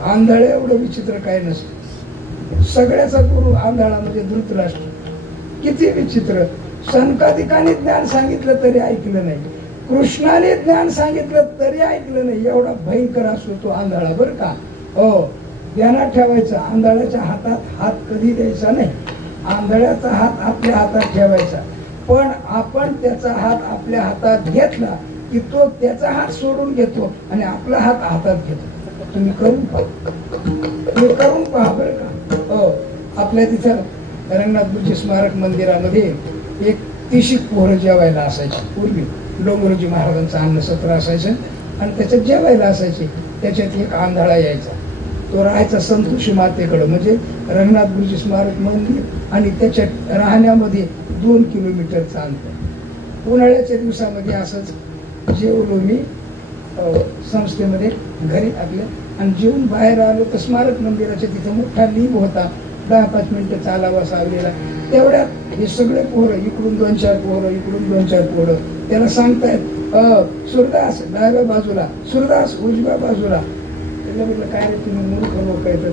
आंधळे एवढं विचित्र काय नसतं. सगळ्याचा गुरु आंधळा म्हणजे धृतराष्ट्र. किती विचित्र. सनकादिकाने ज्ञान सांगितलं तरी ऐकलं नाही, कृष्णाने ज्ञान सांगितलं तरी ऐकलं नाही, एवढा भयंकर असतो तो आंधळा बरं का. ध्यानात ठेवायचं, आंधळ्याच्या हातात हात कधी द्यायचा नाही. आंधळ्याचा हात आपल्या हातात ठेवायचा, पण आपण त्याचा हात आपल्या हातात घेतला की तो त्याचा हात सोडून घेतो आणि आपला हात हातात घेतो. तुम्ही करून पहा बरं का. आपल्या तिथं रंगनाथ गुरुजी स्मारक मंदिरामध्ये एक 30 पोरं जेवायला असायची. पूर्वी डोंगरोजी महाराजांचं अन्न सत्र असायचं आणि त्याच्यात जेवायला असायचे. त्याच्यात एक आंधळा यायचा, तो राहायचा संतोषी मातेकडं, म्हणजे रंगनाथ गुरुजी स्मारक मंदिर आणि त्याच्या राहण्यामध्ये 2 किलोमीटरचं अंतर. उन्हाळ्याच्या दिवसामध्ये असंच जेवलो मी संस्थेमध्ये घरी आपल्या, आणि जेवून बाहेर आलो तर स्मारक मंदिराच्या तिथे मोठा लिंब होता, 10-5 मिनिटं चालावा सावलेला. तेवढ्यात हे सगळे पोरं, इकडून 2-4 पोरं, इकडून 2-4 पोरं त्याला सांगतायत सूरदास डाव्या बाजूला, सूरदास उजव्या बाजूला. त्याला म्हटलं काय रे तुम्ही मूर्ख लोक आहेत,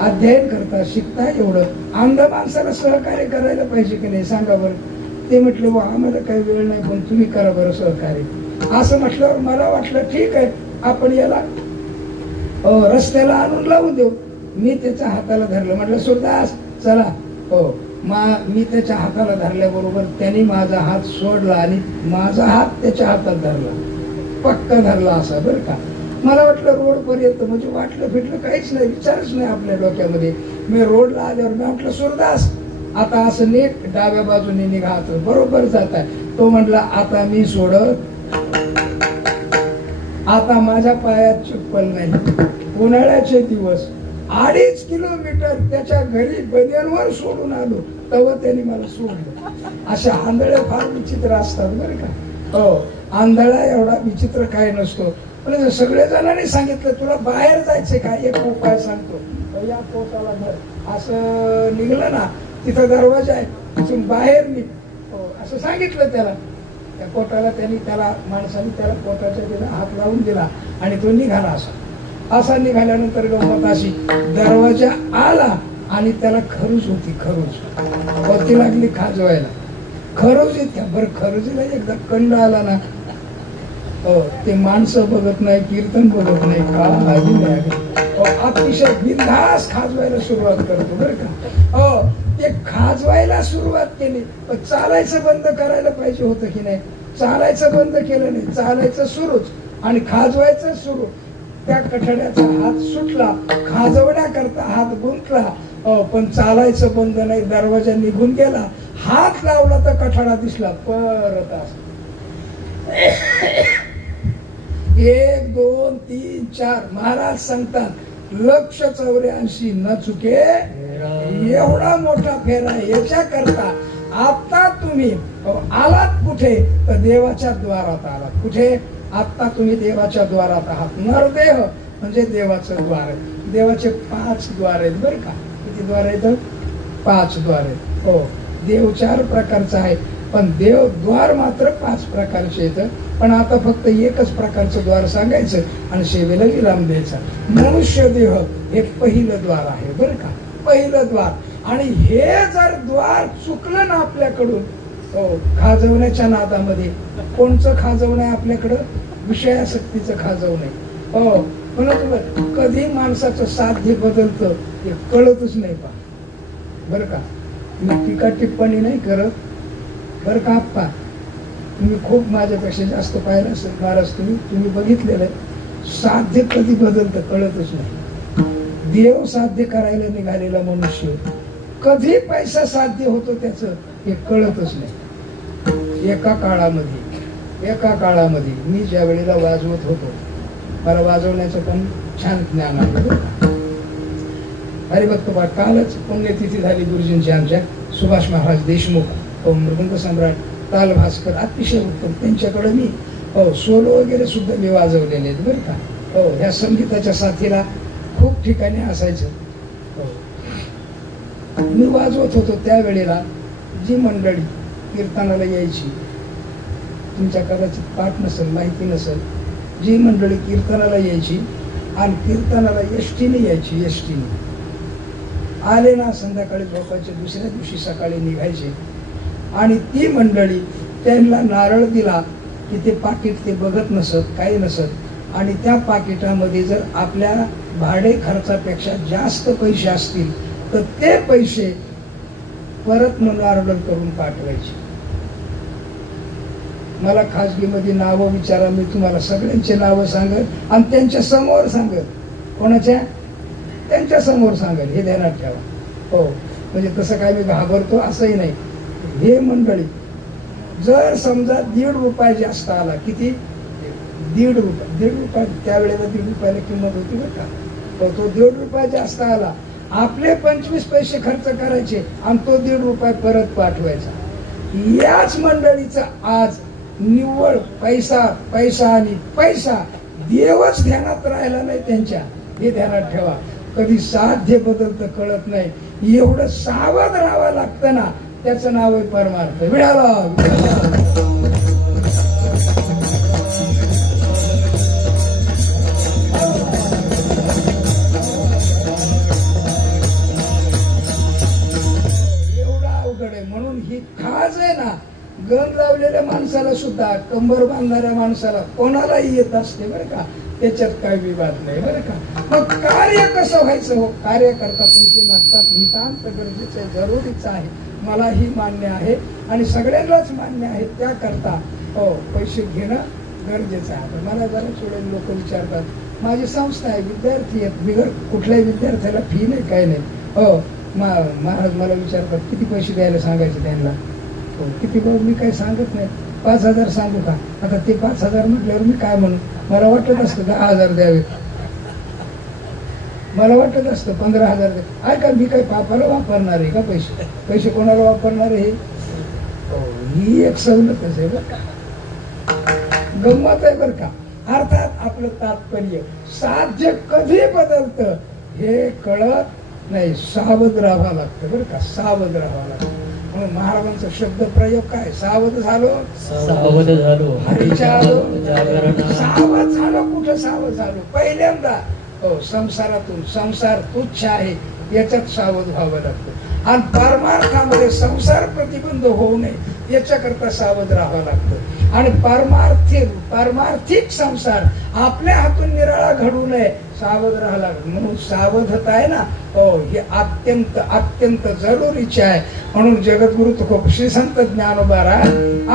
अध्ययन करता शिकता, एवढं अंध माणसाला सहकार्य करायला पाहिजे की नाही सांगा बरं. ते म्हटलं वा आम्हाला काही वेळ नाही, पण तुम्ही करा बरं सहकार्य. असं म्हटल्यावर मला वाटलं ठीक आहे, आपण याला रस्त्याला आणून लावून देऊ. मी त्याच्या हाताला धरलं, म्हटलं सूरदास चला. मी त्याच्या हाताला धरल्याबरोबर त्याने माझा हात सोडला आणि माझा हात त्याच्या हातात धरला, पक्का धरला असा बरं का. मला वाटलं रोड पर्यंत, म्हणजे वाटलं फिटलं काहीच नाही, विचारच नाही आपल्या डोक्यामध्ये. मी रोडला आल्यावर मी म्हटलं सूरदास आता असं नीट डाव्या बाजूने निघा, बरोबर जात आहे. तो म्हटला आता मी सोडत, आता माझ्या पायात चप्पल नाही. उन्हाळ्याचे दिवस 2.5 किलोमीटर त्याच्या घरी बनियांवर सोडून आलो, तेव्हा त्यांनी मला सोडलं. अशा आंधळे फार विचित्र असतात बरं का. आंधळा एवढा विचित्र काय नसतो. पण सगळ्या जणांनी सांगितलं तुला बाहेर जायचंय का, एक उपाय सांगतो, या पोटाला भर. असं निघलं ना, तिथं दरवाजा आहे, तिथून बाहेर निघ असं सांगितलं त्याला. त्या पोटाला त्यांनी, त्याला माणसाने त्याला पोटाच्या तिला हात लावून दिला आणि तो निघाला. असा निघाल्यानंतर गंमत अशी, दरवाजा आला आणि त्याला खरूज होती, खरूज होती लागली खाजवायला. खरूज इतक्या बरं, खरुजीला एकदा कंड आला ना, ते माणसं बघत नाही, कीर्तन बघत नाही, का अतिशय बिनधास्त खाजवायला सुरुवात करतो बरं का. ते खाजवायला सुरुवात केली, पण चालायचं बंद करायला पाहिजे होतं की नाही. चालायचं बंद केलं नाही, चालायचं सुरूच आणि खाजवायचं सुरू. त्या कठड्याचा हात सुटला, खाजवण्याकरता हात गुंतला, पण चालायचं बंद नाही. दरवाजा निघून गेला, हात लावला तर कठडा दिसला परत. 1 2 3 4 महाराज सांगतात 184 न चुके एवढा मोठा फेरा. याच्या करता आता तुम्ही आलात कुठे, तर देवाच्या द्वारात आलात. कुठे? आता तुम्ही देवाच्या द्वारात आहात. नरदेह म्हणजे देवाचं द्वार आहे. देवाचे 5 द्वार आहेत बरं का. किती द्वार आहेत? 5 द्वार आहेत. हो, देव 4 प्रकारचा आहे, पण देव द्वार मात्र 5 प्रकारचे येतं. पण आता फक्त एकच प्रकारचं द्वार सांगायचं आणि सेवेला विराम द्यायचा. मनुष्य देह हे पहिलं द्वार आहे बरं का, पहिलं द्वार. आणि हे जर द्वार चुकलं ना आपल्याकडून, हो, खाजवण्याच्या नादामध्ये, कोणचं खाजवणं आहे आपल्याकडं? विषयासक्तीचं खाजवणं. हो, म्हणून कधी माणसाचं साध्य बदलतं हे कळतच नाही पा. बर का, मी टीका टिप्पणी नाही करत बर का आप्पा, तुम्ही खूप माझ्यापेक्षा जास्त पाहिलं असेल महाराज, तुम्ही बघितलेलं आहे. साध्य कधी बदलतं कळतच नाही. देव साध्य करायला निघालेला मनुष्य कधी पैसा साध्य होतो त्याचं हे कळतच नाही. एका काळामध्ये मी ज्या वेळेला वाजवत होतो, मला वाजवण्याचं पण छान ज्ञान आहे. हरिभक्त पाठ, कालच पुण्यतिथी झाली गुरुजींची आमच्या, सुभाष महाराज देशमुख, मृदंग सम्राट, ताल भास्कर, अतिशय उत्तम. त्यांच्याकडे मी सोलो वगैरे सुद्धा मी वाजवलेले आहेत बरं का. हो, ह्या संगीताच्या साथीला खूप ठिकाणी असायचं. मी वाजवत होतो त्यावेळेला जी मंडळी कीर्तनाला यायची, तुमच्या कदाचित पाठ नसेल, माहिती नसेल, जी मंडळी कीर्तनाला यायची आणि कीर्तनाला एसटीने यायची, एसटीने आले ना संध्याकाळी झोपायचे, दुसऱ्या दिवशी सकाळी निघायचे, आणि ती मंडळी त्यांना नारळ दिला की ते पाकिट ते बघत नसत, काही नसत, आणि त्या पाकिटामध्ये जर आपल्या भाडे खर्चापेक्षा जास्त पैसे असतील तर ते पैसे परत नारळ करून पाठवायचे. मला खाजगीमध्ये नावं विचारा, मी तुम्हाला सगळ्यांचे नावं सांगत आणि त्यांच्या समोर सांगत. कोणाच्या? त्यांच्या समोर सांगेल, हे ध्यानात ठेवा. हो, म्हणजे तसं काय मी घाबरतो असंही नाही. हे मंडळी जर समजा ₹1.5 जास्त आला, किती? ₹1.5 त्यावेळेला ₹1.5 किंमत होती बरं का. तो ₹1.5 जास्त आला, आपले 25 पैसे खर्च करायचे आणि तो ₹1.5 परत पाठवायचा. याच मंडळीचं आज निव्वळ पैसा आणि पैसा, देवच ध्यानात राहिला नाही त्यांच्या, हे ध्यानात ठेवा. कधी साध्य बदलतं कळत नाही, एवढं सावध राहावं लागतं ना, त्याचं नाव आहे परमार्थ. विडाला एवढा अवघड आहे. म्हणून ही खाज आहे ना, गण लावलेल्या माणसाला सुद्धा, कंबर बांधणाऱ्या माणसाला, कोणालाही येत असते बरं का, त्याच्यात काही विवाद नाही बरं का. मग कार्य कसं व्हायचं? हो, कार्य करता पैसे लागतात, नितांत गरजेचं आहे, जरुरीचं आहे, मलाही मान्य आहे आणि सगळ्यांनाच मान्य आहे. त्याकरता हो पैसे घेणं गरजेचं आहे. मला जरा सोडून लोक विचारतात, माझी संस्था आहे, विद्यार्थी आहेत, बिगर कुठल्याही विद्यार्थ्याला फी नाही, काय नाही. हो, महाराज मला विचारतात किती पैसे द्यायला सांगायचे त्यांना. हो, किती भाऊ? मी काही सांगत नाही. 5,000 सांगू का? आता ते 5,000 म्हटल्यावर मी काय म्हणू? मला वाटत असतं 10,000 द्यावे, मला वाटत असतं 15,000 द्यावे. आहे का? मी काही पापाला वापरणार आहे का पैसे? पैसे कोणाला वापरणार आहे? ही एक सवलतच आहे बरं का, गंमत आहे बरं का. अर्थात आपलं तात्पर्य, साध्य कधी बदलतं हे कळत नाही, सावध राहावं लागतं बरं का, सावध राहावं लागतं. म्हणून महाराजांचा शब्द प्रयोग काय? सावध झालो, सावध झालो, हरीच्या आलो, सावध झालो. कुठं सावध झालो? पहिल्यांदा हो, संसारातून, संसार तुच्छ आहे याच्यात सावध व्हावं लागतं, आणि परमार्थामध्ये संसार प्रतिबंध होऊ नये याच्याकरता सावध राहावं लागतं. आणि पारमार्थिक संसार आपल्या हातून निराळा घडू नये, सावध राहावं लागतं. म्हणून सावधता आहे ना, हो, हे अत्यंत अत्यंत जरुरीचे आहे. म्हणून जगद्गुरु तुकोब श्री संत ज्ञानोबा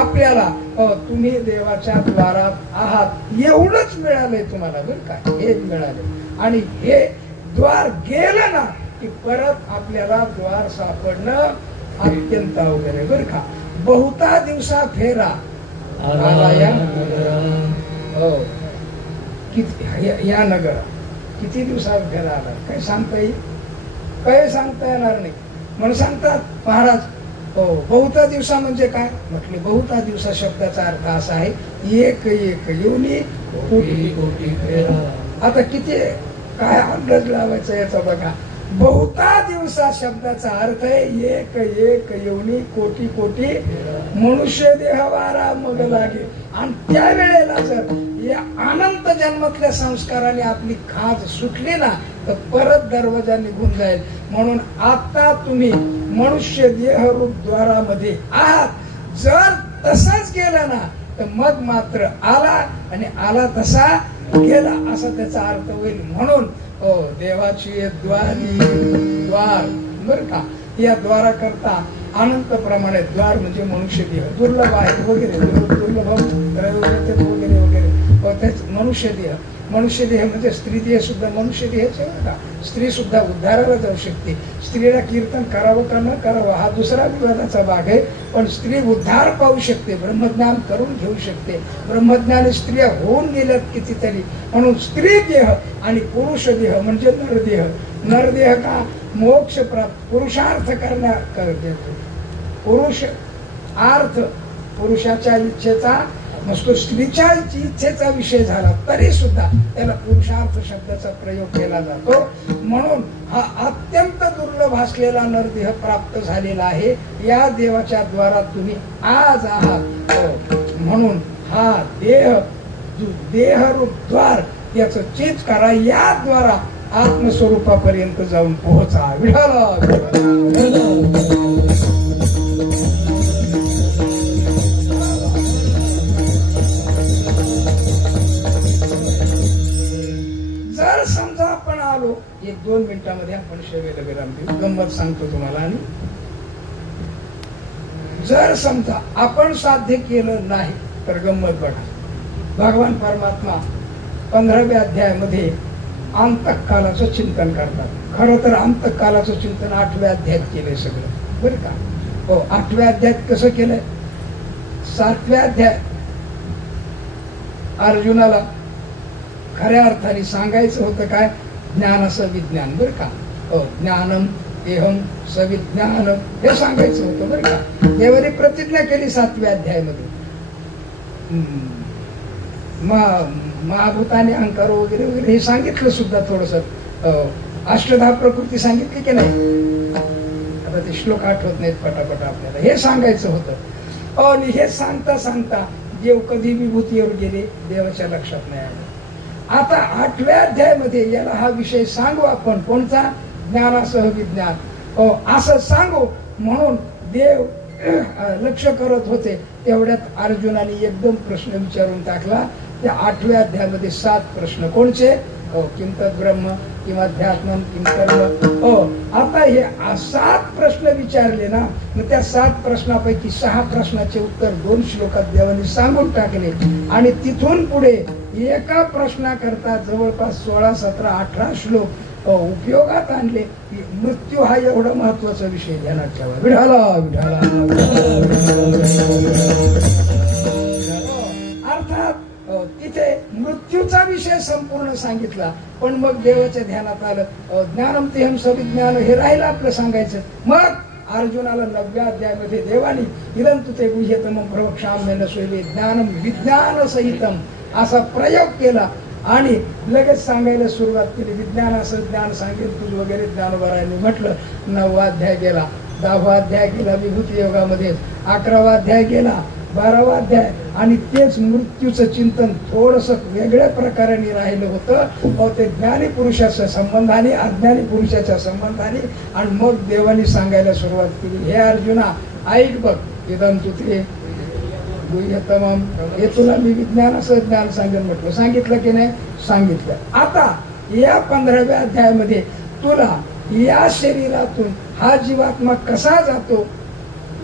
आपल्याला तुम्ही देवाच्या द्वारात आहात एवढंच मिळालंय तुम्हाला बरं का, हे मिळाले. आणि हे द्वार गेलं ना की परत आपल्याला द्वार सापडणं अत्यंत अवघड आहे बरं का. बहुता दिवसा फेरा आला हो, या नगर किती दिवसात फेरा आला काही सांगता येईल? काही सांगता येणार नाही. म्हणून सांगतात महाराज, हो, बहुता दिवसा म्हणजे काय म्हटले? बहुता दिवसा शब्दाचा अर्थ असा आहे, एक एक योनी कोटी कोटी फेरा. आता किती काय अंदाज लावायचा याचा बघा. बहुता दिवसा शब्दाचा अर्थ आहे एक एक योनी कोटी कोटी मनुष्य देह वारा मग लागे. आणि त्यावेळेला जर या अनंत जन्मातल्या संस्काराने आपली खाज सुटली ना तर परत दरवाजा निघून जाईल. म्हणून आता तुम्ही मनुष्य देहरूप द्वारामध्ये आहात. जर तसाच गेला ना तर मग मात्र आला आणि आला तसा गेला असा त्याचा अर्थ होईल. म्हणून देवाची द्वार बर का, या द्वारा करता अनंत प्रमाणे द्वार म्हणजे मनुष्य देह दुर्लभ आहे वगैरे, दुर्लभ वगैरे वगैरे. मनुष्य देह म्हणजे स्त्री देह सुद्धा मनुष्य देहाचे का. स्त्री सुद्धा उद्धाराला जाऊ शकते. स्त्रीला कीर्तन करावं का न करावं हा दुसरा विवादाचा भाग आहे. पण स्त्री उद्धार पाहू शकते, ब्रह्मज्ञान करून घेऊ शकते. ब्रह्मज्ञानी स्त्रिया होऊन गेल्यात कितीतरी. म्हणून स्त्री देह आणि पुरुष देह म्हणजे नरदेह. नरदेह का मोक्ष प्राप्त पुरुषार्थ करण्या देतो. पुरुष अर्थ पुरुषाच्या इच्छेचा नसतो, स्त्रीच्या इच्छेचा विषय झाला तरी सुद्धा त्याला पुरुषार्थ शब्दाचा प्रयोग केला जातो. म्हणून हा अत्यंत दुर्लभ असलेला नरदेह प्राप्त झालेला आहे. या देवाच्या द्वारात तुम्ही आज आहात. म्हणून हा देहरूप द्वार याचं चीज करा. या द्वारा आत्मस्वरूपापर्यंत जाऊन पोहोचा. जर समजा आपण आलो 1-2 मिनिटांमध्ये आपण सेवेला विराम देऊ. गंमत सांगतो तुम्हाला. आणि जर समजा आपण साध्य केलं नाही तर गंमत बघा. भगवान परमात्मा 15व्या अध्यायामध्ये अंतकालाचं चिंतन करतात. खरं तर अंतकालाचं चिंतन 8व्या अध्यायात केलंय सगळं बरं का. हो, 8व्या अध्यायात कसं केलंय. 7व्या अध्यायात अर्जुनाला खऱ्या अर्थाने सांगायचं होतं काय, ज्ञानाचं विज्ञान बरं का. ज्ञानम एहम सविज्ञान हे सांगायचं होतं बरं का. देवाने प्रतिज्ञा केली 7व्या अध्यायामध्ये. महाभूताने अहंकार वगैरे वगैरे हे सांगितलं सुद्धा. थोडस अष्टधा प्रकृती सांगितली की नाही. आता ते श्लोक आठवत नाहीत पटापट आपल्याला. हे सांगायचं होतं. आणि हे सांगता सांगता देव कधी विभूतीवर गेले देवाच्या लक्षात नाही आलं. आता 8व्या अध्यायामध्ये याला हा विषय सांगू आपण. कोणता, ज्ञानासह विज्ञान असं सांगू. म्हणून देव लक्ष करत होते. तेवढ्यात अर्जुनाने एकदम प्रश्न विचारून टाकला. त्या 8व्या अध्यायामध्ये 7 प्रश्न. कोणचे, किम तत् ब्रह्म किंवा अध्यात्म किम कर्म. आता हे 7 प्रश्न विचारले ना. मग त्या 7 प्रश्नापैकी 6 प्रश्नाचे उत्तर 2 श्लोकात देवाने सांगून टाकले. आणि तिथून पुढे एका प्रश्नाकरता जवळपास 16, 17, 18 श्लोक उपयोगात आणले. मृत्यू हा एवढा महत्वाचा विषय ध्यानात ठेवा. विढाला विढाला. अर्थात तिथे मृत्यूचा विषय संपूर्ण सांगितला. पण मग देवाच्या ध्यानात आलं ज्ञानम तेहम सविज्ञान हे राहिलं आपलं सांगायचं. मग अर्जुनाला 9व्या अध्यायामध्ये देवानी इदंतु ते गुह्यतमं प्रवक्ष्याम्येन स्वैवे ज्ञानम विज्ञान सहितम असा प्रयोग केला. आणि लगेच सांगायला सुरुवात केली. विज्ञानाचं ज्ञान सांगेल तुझ वगैरे ज्ञानोबरायांनी म्हटलं. 9वा अध्याय गेला. 10वा अध्याय गेला विभूती योगामध्ये. 11वा अध्याय गेला. 12वा अध्याय. आणि तेच मृत्यूचं चिंतन थोडस वेगळ्या प्रकाराने राहिलं होतं. ते ज्ञानी पुरुषाच्या संबंधाने अज्ञानी पुरुषाच्या संबंधाने. आणि मग देवानी सांगायला सुरुवात केली. हे अर्जुना ऐक बघ, इदंतु ते गुह्यतमं हे तुला मी विज्ञानाचं ज्ञान सांगेन म्हटलं. सांगितलं की नाही, सांगितलं. आता या 15व्या अध्यायामध्ये तुला या शरीरातून हा जीवात्मा कसा जातो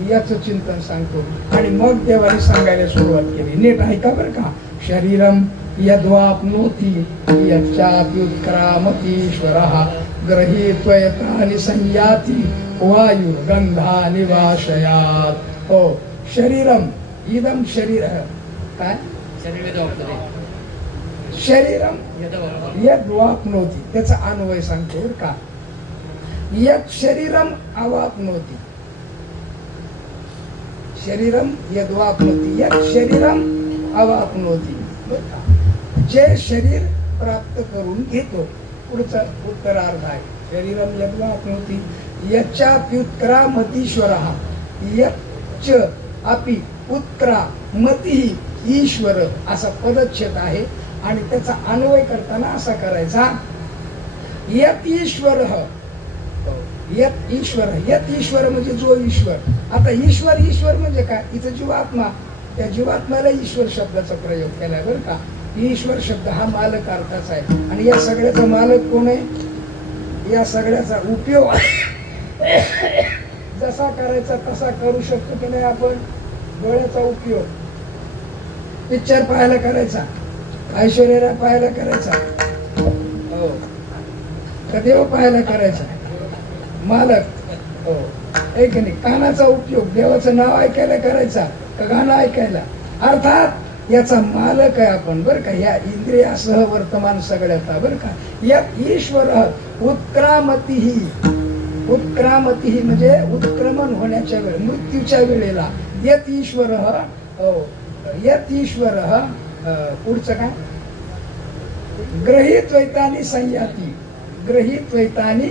याचं चिंतन सांगतो. आणि मग देवाने सांगायला सुरुवात केली. नीट ऐका बरं का. शरीरम यद्वाप्नोति यच्चाप्युत्क्रामतीश्वरः गृहीत्वयतानि संयाति वायुर्गंधानि वाशयात्. हो, शरीरम इदम शरीर काय शरीरम यद्वाप्नोति त्याचा अन्वय सांगतो का. यत् शरीरम अवाप्नोति. शरीरम यद्वाप्नोति यत् शरीरम अवाप्नोति. जे शरीर प्राप्त करून घेतो. पुढचा उत्तरार्ध आहे. शरीरम यद्वाप्नोति यच्चाप्युत्क्रामतीश्वरः. यच्च अपि उत्क्रामती ईश्वर असा पदच्छेद आहे आणि त्याचा अन्वय करताना असा करायचा, यत ईश्वर, यत ईश्वर, यत ईश्वर म्हणजे जो ईश्वर. आता ईश्वर, ईश्वर म्हणजे काय, इथं जीवात्मा, त्या जीवात्म्याला ईश्वर शब्दाचा प्रयोग केलाय बरं का. ईश्वर शब्द हा मालक अर्थाचा आहे आणि या सगळ्याचा मालक कोण आहे, या सगळ्याचा उपयोग जसा करायचा तसा करू शकतो की नाही आपण. डोळ्याचा उपयोग पिक्चर पाहायला करायचा, ऐश्वर्या पाहायला करायचा, हो का देव पाहायला करायचा, मालक, हो एक नाही. कानाचा उपयोग देवाचं नाव ऐकायला करायचा का गाणं ऐकायला, अर्थात याचा मालक आहे आपण बरं का. या इंद्रियासह वर्तमान सगळ्याचा बरं का. या ईश्वर उत्क्रामतीही, उत्क्रामतीही म्हणजे उत्क्रमण होण्याच्या वेळे, मृत्यूच्या वेळेला यत ईश्वर, यत ईश्वर, पुढचं काय, ग्रहित वैतानी संयाती, ग्रहित वैतानी,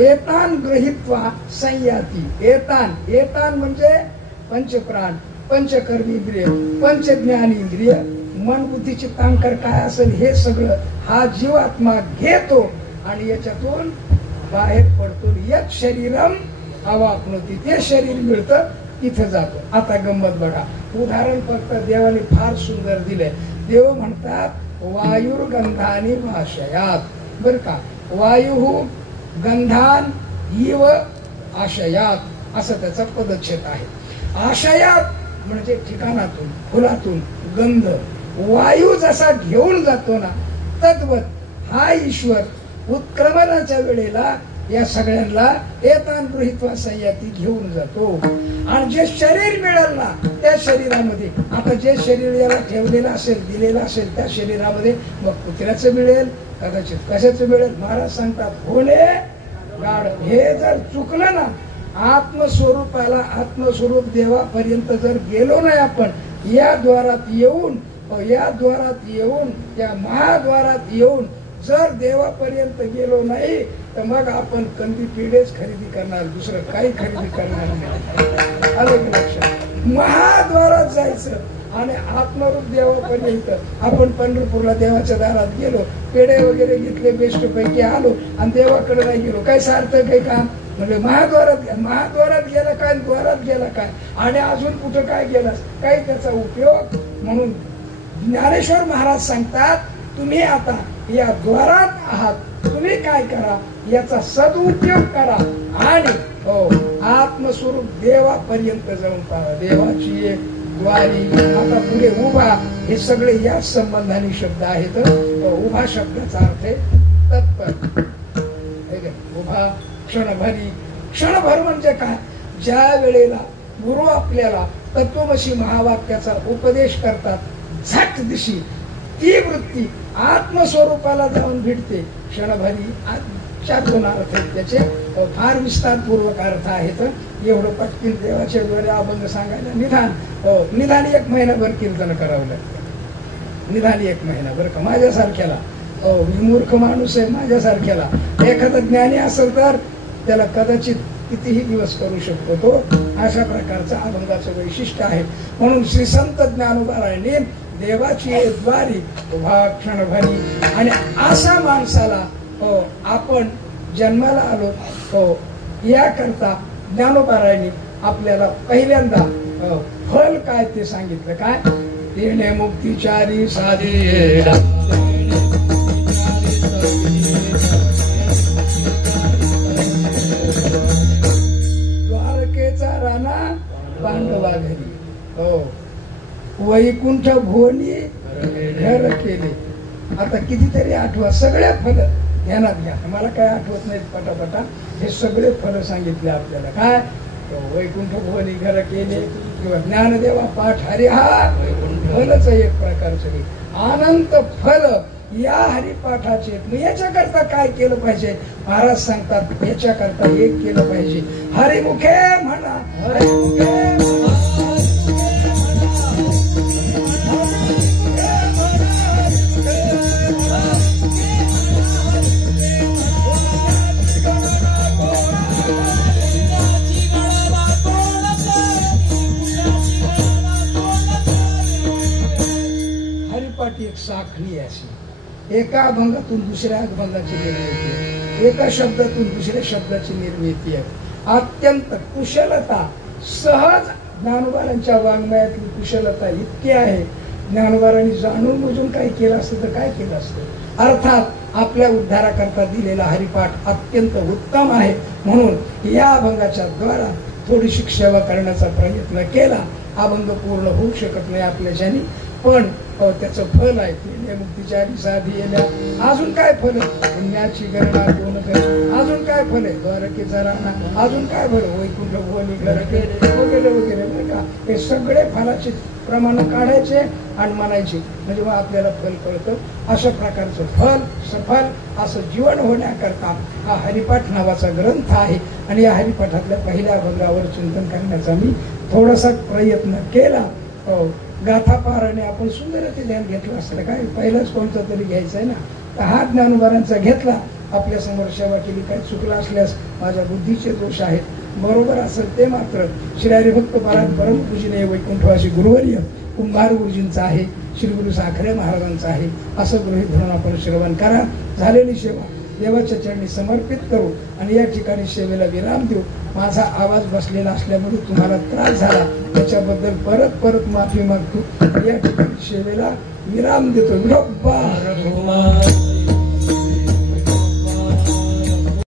एतान ग्रहित्वा संयाती. एतान, एतान म्हणजे पंचप्राण, पंचकर्मेंद्रिय, पंच ज्ञानेंद्रिय, मन बुद्धी चित्तांकर काय असेल हे सगळं हा जीवात्मा घेतो आणि याच्यातून बाहेर पडतो. यत शरीरम अवाप्नोती, ते शरीर मिळतं तिथे जातो. आता गंमत बघा, उदाहरण फक्त देवाने फार सुंदर दिलंय. देव म्हणतात वायुर्गंधानी भाषयात बर का. वायू गंधान इव आशयात असं त्याचा पदच्छेद आहे. आशयात म्हणजे ठिकाणातून, फुलातून गंध, वायू जसा घेऊन जातो ना तद्वत हा ईश्वर उत्क्रमणाच्या वेळेला या सगळ्यांना एतान गृहीत्वा संयाती घेऊन जातो. आणि जे शरीर मिळेल ना त्या शरीरामध्ये, आता जे शरीर याला ठेवलेलं असेल, दिलेलं असेल, त्या शरीरामध्ये मग कुत्र्याचं मिळेल, कदाचित कशाचं मिळेल. महाराज सांगतात होणे गाड. हे जर चुकलं ना, आत्मस्वरूपाला, आत्मस्वरूप देवापर्यंत जर गेलो नाही आपण, या द्वारात येऊन, या द्वारात येऊन, त्या महाद्वारात येऊन जर देवापर्यंत गेलो नाही तर मग आपण कंदी पिढेच खरेदी करणार, दुसरं काही खरेदी करणार नाही. आलं की लक्षात. महाद्वारात जायचं आणि आत्मरूप देवापर्यंत. आपण पंढरपूरला देवाच्या दारात गेलो, पेढे वगैरे घेतले, बेस्ट पैकी आलो आणि देवाकडे नाही गेलो, काय सार्थक आहे का. म्हणजे महाद्वारात, महाद्वारात गेला काय, द्वारात गेला काय आणि अजून कुठं काय गेला, काही त्याचा उपयोग. म्हणून ज्ञानेश्वर महाराज सांगतात तुम्ही आता या द्वारात आहात, तुम्ही काय करा, याचा सदुपयोग करा आणि आत्मस्वरूप देवापर्यंत जाऊन पाहा. देवाची एक द्वारी, आता पुढे उभा, हे सगळे या संबंधाने शब्द आहेत. उभा शब्दाचा अर्थ आहे तत्पर. उभा क्षणभरी, क्षणभर म्हणजे काय, ज्या वेळेला गुरु आपल्याला तत्वमसी महावाक्याचा उपदेश करतात झट दिशी ती वृत्ती आत्मस्वरूपाला जाऊन भेटते. क्षणभरी चार दोन अर्थ आहेत त्याचे, फार विस्तारपूर्वक अर्थ आहेत. एवढं पटकीन देवाच्या द्वारे अभंग सांगायला निदान एक महिनाभर कीर्तन करावं लागतं. निदान एक महिना बरं का. माझ्यासारख्याला, मी मूर्ख माणूस आहे, माझ्यासारख्याला एखादा ज्ञानी असेल तर त्याला कदाचित कितीही दिवस करू शकतो तो. अशा प्रकारचं अभंगाचं वैशिष्ट्य आहे. म्हणून श्री संत ज्ञानोबारायांनी देवाची द्वारी उभा क्षणभरी, आणि अशा माणसाला आपण जन्माला आलो याकरता ज्ञानोबारायांनी आपल्याला पहिल्यांदा फल काय ते सांगितलं. काय, येणे मुक्तीचारी साधी द्वारकेचा राणा पांडवा घरी, वैकुंठ भुवनी घर केले. आता कितीतरी आठवा, सगळ्या फल ध्यानात घ्या. मला काय आठवत नाही पटापटा, हे सगळे फल सांगितले आपल्याला. काय, वैकुंठ भुवनी घर केले किंवा ज्ञानदेवा पाठ हरी, हा फलच एक प्रकारचे अनंत फल या हरिपाठाचे. याच्याकरता काय केलं पाहिजे, महाराज सांगतात याच्याकरता एक केलं पाहिजे, हरिमुखे म्हणा, हरिमुखे म्हणा. आखणी अशी एका अभंगातून दुसऱ्या अभंगाची निर्मिती, एका शब्दातून दुसऱ्या शब्दाची निर्मिती आहे. अत्यंत कुशलता, सहज ज्ञानोबारांच्या वाङ्मयातली कुशलता इतकी आहे. ज्ञानोबारांनी जाणून बुजून काही केलं असतं तर काय केलं असतं. अर्थात आपल्या उद्धाराकरता दिलेला हरिपाठ अत्यंत उत्तम आहे, म्हणून या अभंगाच्या द्वारा थोडीशी सेवा करण्याचा प्रयत्न केला. अभंग पूर्ण होऊ शकत नाही आपल्याच्यानी, पण त्याचं फल आहे. मुक्तीच्या साधी येल्या अजून काय फल आहे, पुण्याची गणना दोन अजून काय फल आहे, द्वारकेचा राणा अजून काय फल, वैकुंठ भुवनी घरके वगैरे वगैरे, नाही का. हे सगळे फलाचे प्रमाण काढायचे आणि म्हणायचे, म्हणजे मग आपल्याला फल कळतं. अशा प्रकारचं फल सफल असं जीवन होण्याकरता हा हरिपाठ नावाचा ग्रंथ आहे. आणि या हरिपाठातल्या पहिल्या अभंगावर चिंतन करण्याचा मी थोडासा प्रयत्न केला. गाथा पाराने आपण सुंदर ते ध्यान घेतलं असलं काय, पहिलाच कोणता तरी घ्यायचा आहे ना. तर हा ज्ञानोबारांचा घेतला. आपल्या समोर सेवा केली. काही चुकला असल्यास माझ्या बुद्धीचे दोष आहेत, बरोबर असेल ते मात्र श्री हरिभक्त परायण परमपूजनीय वैकुंठवासी गुरुवर्य कुंभार गुरुजींचा आहे, श्री गुरु साखरे महाराजांचा आहे, असं गृहीत धरून आपण श्रवण करा. झालेली सेवा देवाच्या चरणी समर्पित करू आणि या ठिकाणी सेवेला विराम देऊ. माझा आवाज बसलेला असल्यामुळे तुम्हाला त्रास झाला त्याच्याबद्दल परत परत माफी मागतो. या ठिकाणी सेवेला विराम देतो.